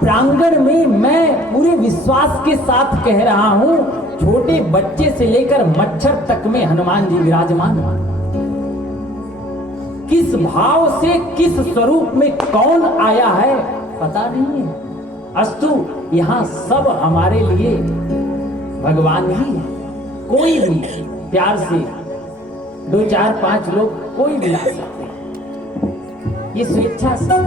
प्रांगण में मैं पूरे विश्वास के साथ कह रहा हूं, छोटे बच्चे से लेकर मच्छर तक में हनुमान जी विराजमान। किस भाव से, किस स्वरूप में कौन आया है पता नहीं है। अस्तु यहाँ सब हमारे लिए भगवान ही है। कोई भी प्यार से 2 4 5 लोग कोई भी ला सकते हैं, ये स्वेच्छा से।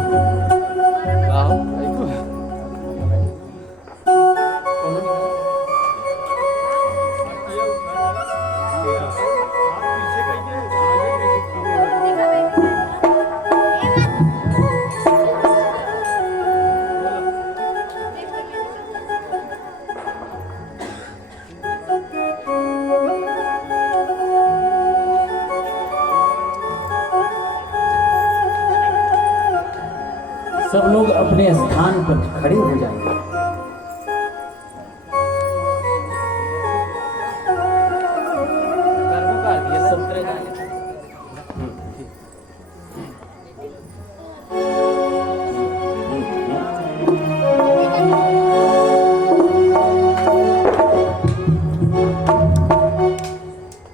सब लोग अपने स्थान पर खड़े हो जाएंगे।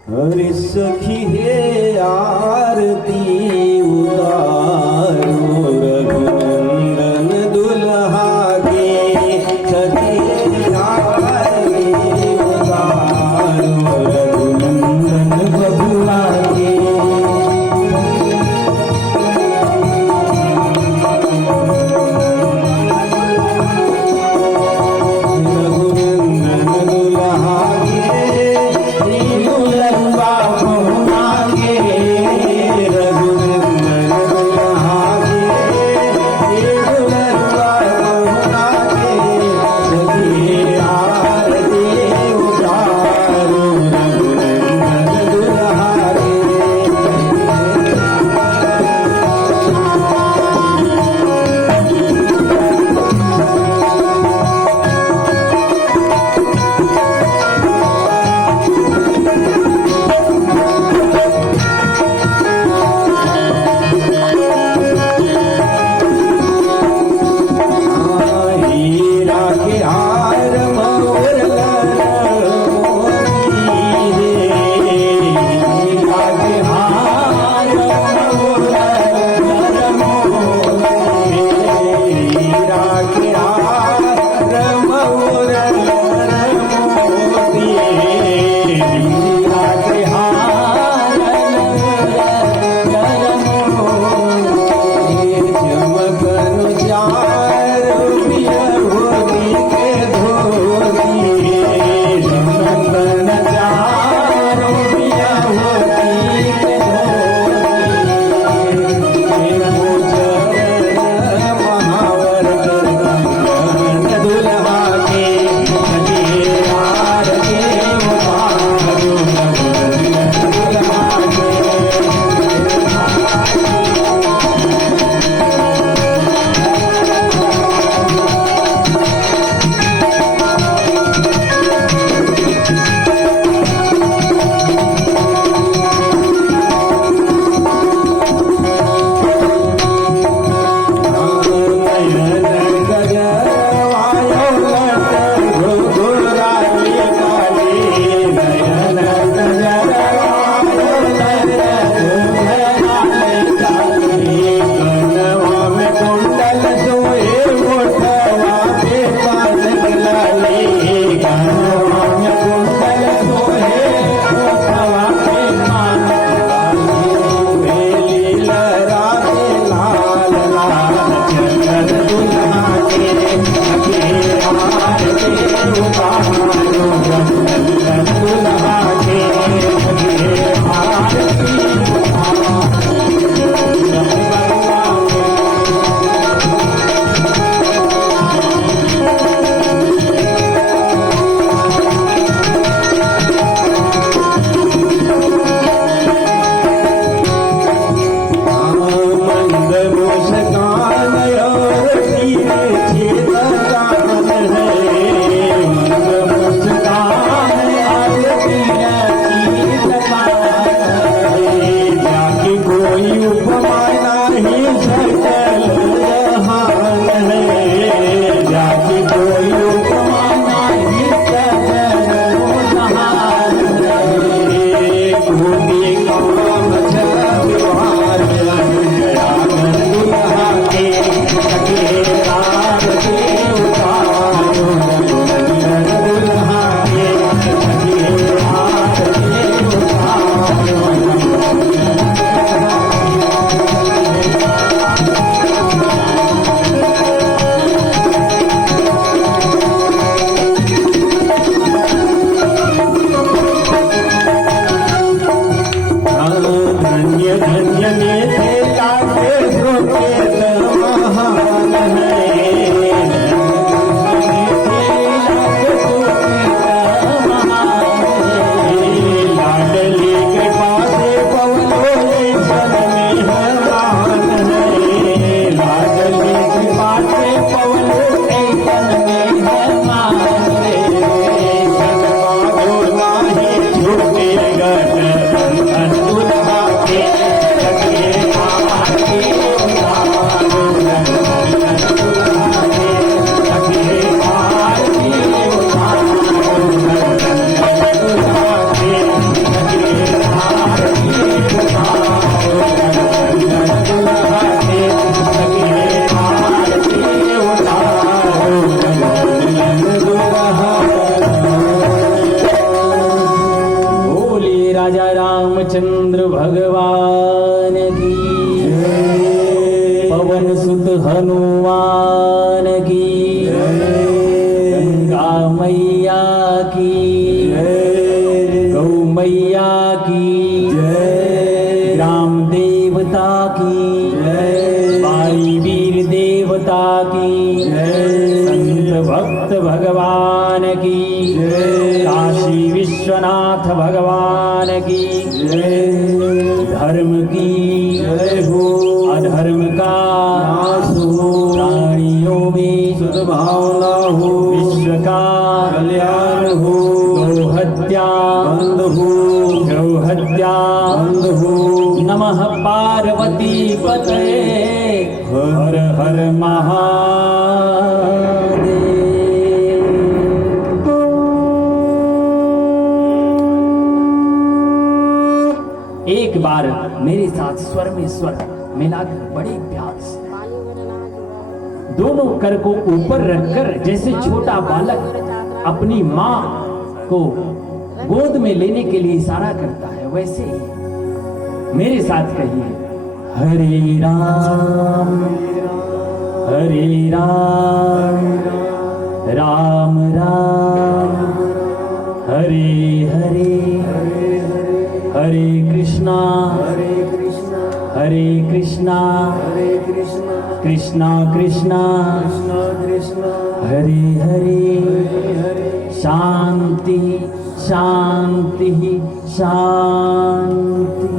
हरि सखी हे आरती उतारो, रघुनंदन दुल्हा के सखी आरती उतारो, रघुनंदन बबुआ के। रघुनंदन दुल्हा के दुल्हा मांगे, रघुनंदन दुल्हा के दुल्हा मांगे, सखी आरती उतारो, रघुनंदन दुल्हा के। हीरा के हार मोरला मोती रे, हीरा के हार मोरला मोती रे, हीरा के हार मोरला मोती रे, हीरा के हार मोती रे, चमकन चार पिया होती के धोती रे, चमकन चार पिया होती के धोती रे, महावर कंगन दुल्हा के सखी आरती उतारो, रघुनंदन दुल्हा के। नयन गजवायो लट घुघुराई काली, नयन गजवायो लट घुघुराई काली, कनवा में कुंडल सोए मोठवा पे काजल लाली, कनवा में कुंडल सोए मोठवा पे काजल लाली, बेली लहराते लाल लाल चंदन दुल्हा के सखी आरती उतारो, रघुनंदन दुल्हा के सखी आरती उतारो, रघुबरुआ के। भक्त भगवान की जय। काशी विश्वनाथ भगवान की जय। धर्म की जय हो। अधर्म का नाश हो। प्राणियों में सद्भावना हो। विश्व का कल्याण हो। गौ हत्या बंद हो। गौ हत्या बंद हो। नमः पार्वती पतये हर हर महादेव। एक बार मेरे साथ स्वर में स्वर मिलाकर बड़े प्यार से दोनों कर को ऊपर रखकर जैसे छोटा बालक अपनी माँ को गोद में लेने के लिए इशारा करता है, वैसे ही मेरे साथ कहिए हरे राम राम राम हरे हरे हरे कृष्णा कृष्णा कृष्णा हरे हरे शांति शांति शांति।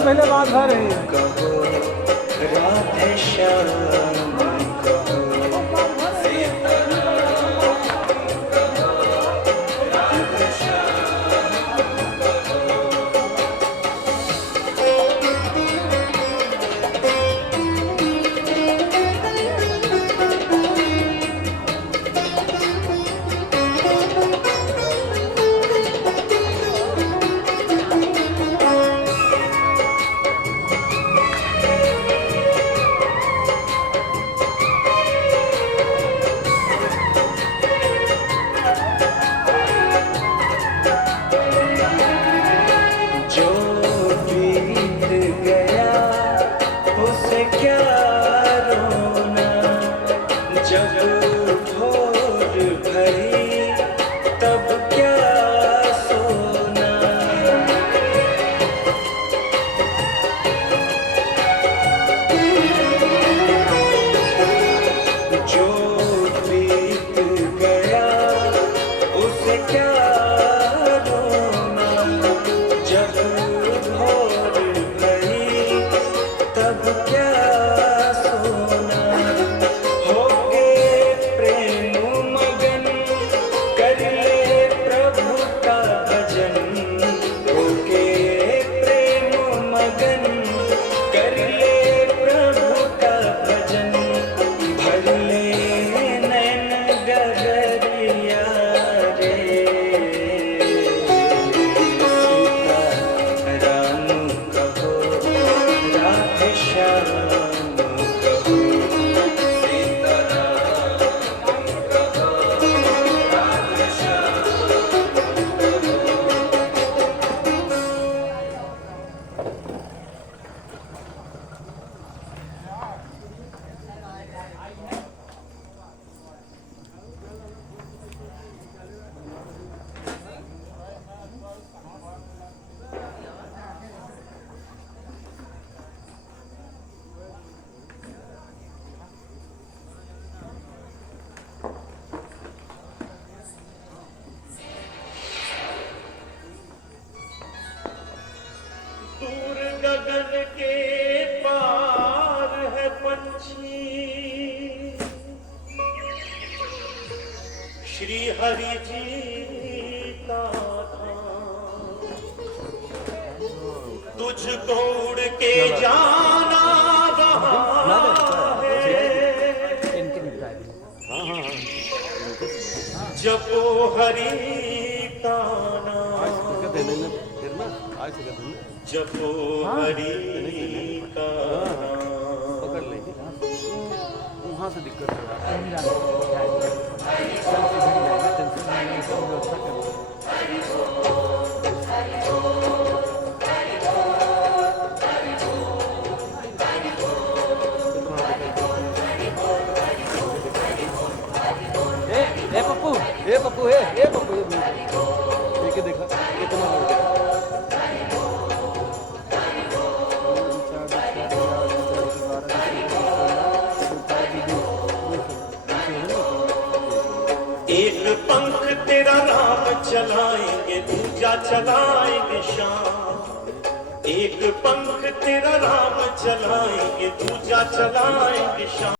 लाइन पहले बात भर है। कहो राधे श्याम कहो श्री हरि जी का धाम तुझको उड़ के जाना वहाँ है। जपो हरि का नाम जपो हरि का नाम। वहाँ से दिक्कत है। ए पप्पू ये देखा कितना हो गया। एक पंख तेरा राम चलाएंगे दूजा चलाएंगे श्याम। एक पंख तेरा राम चलाएंगे दूजा चलाएंगे श्याम।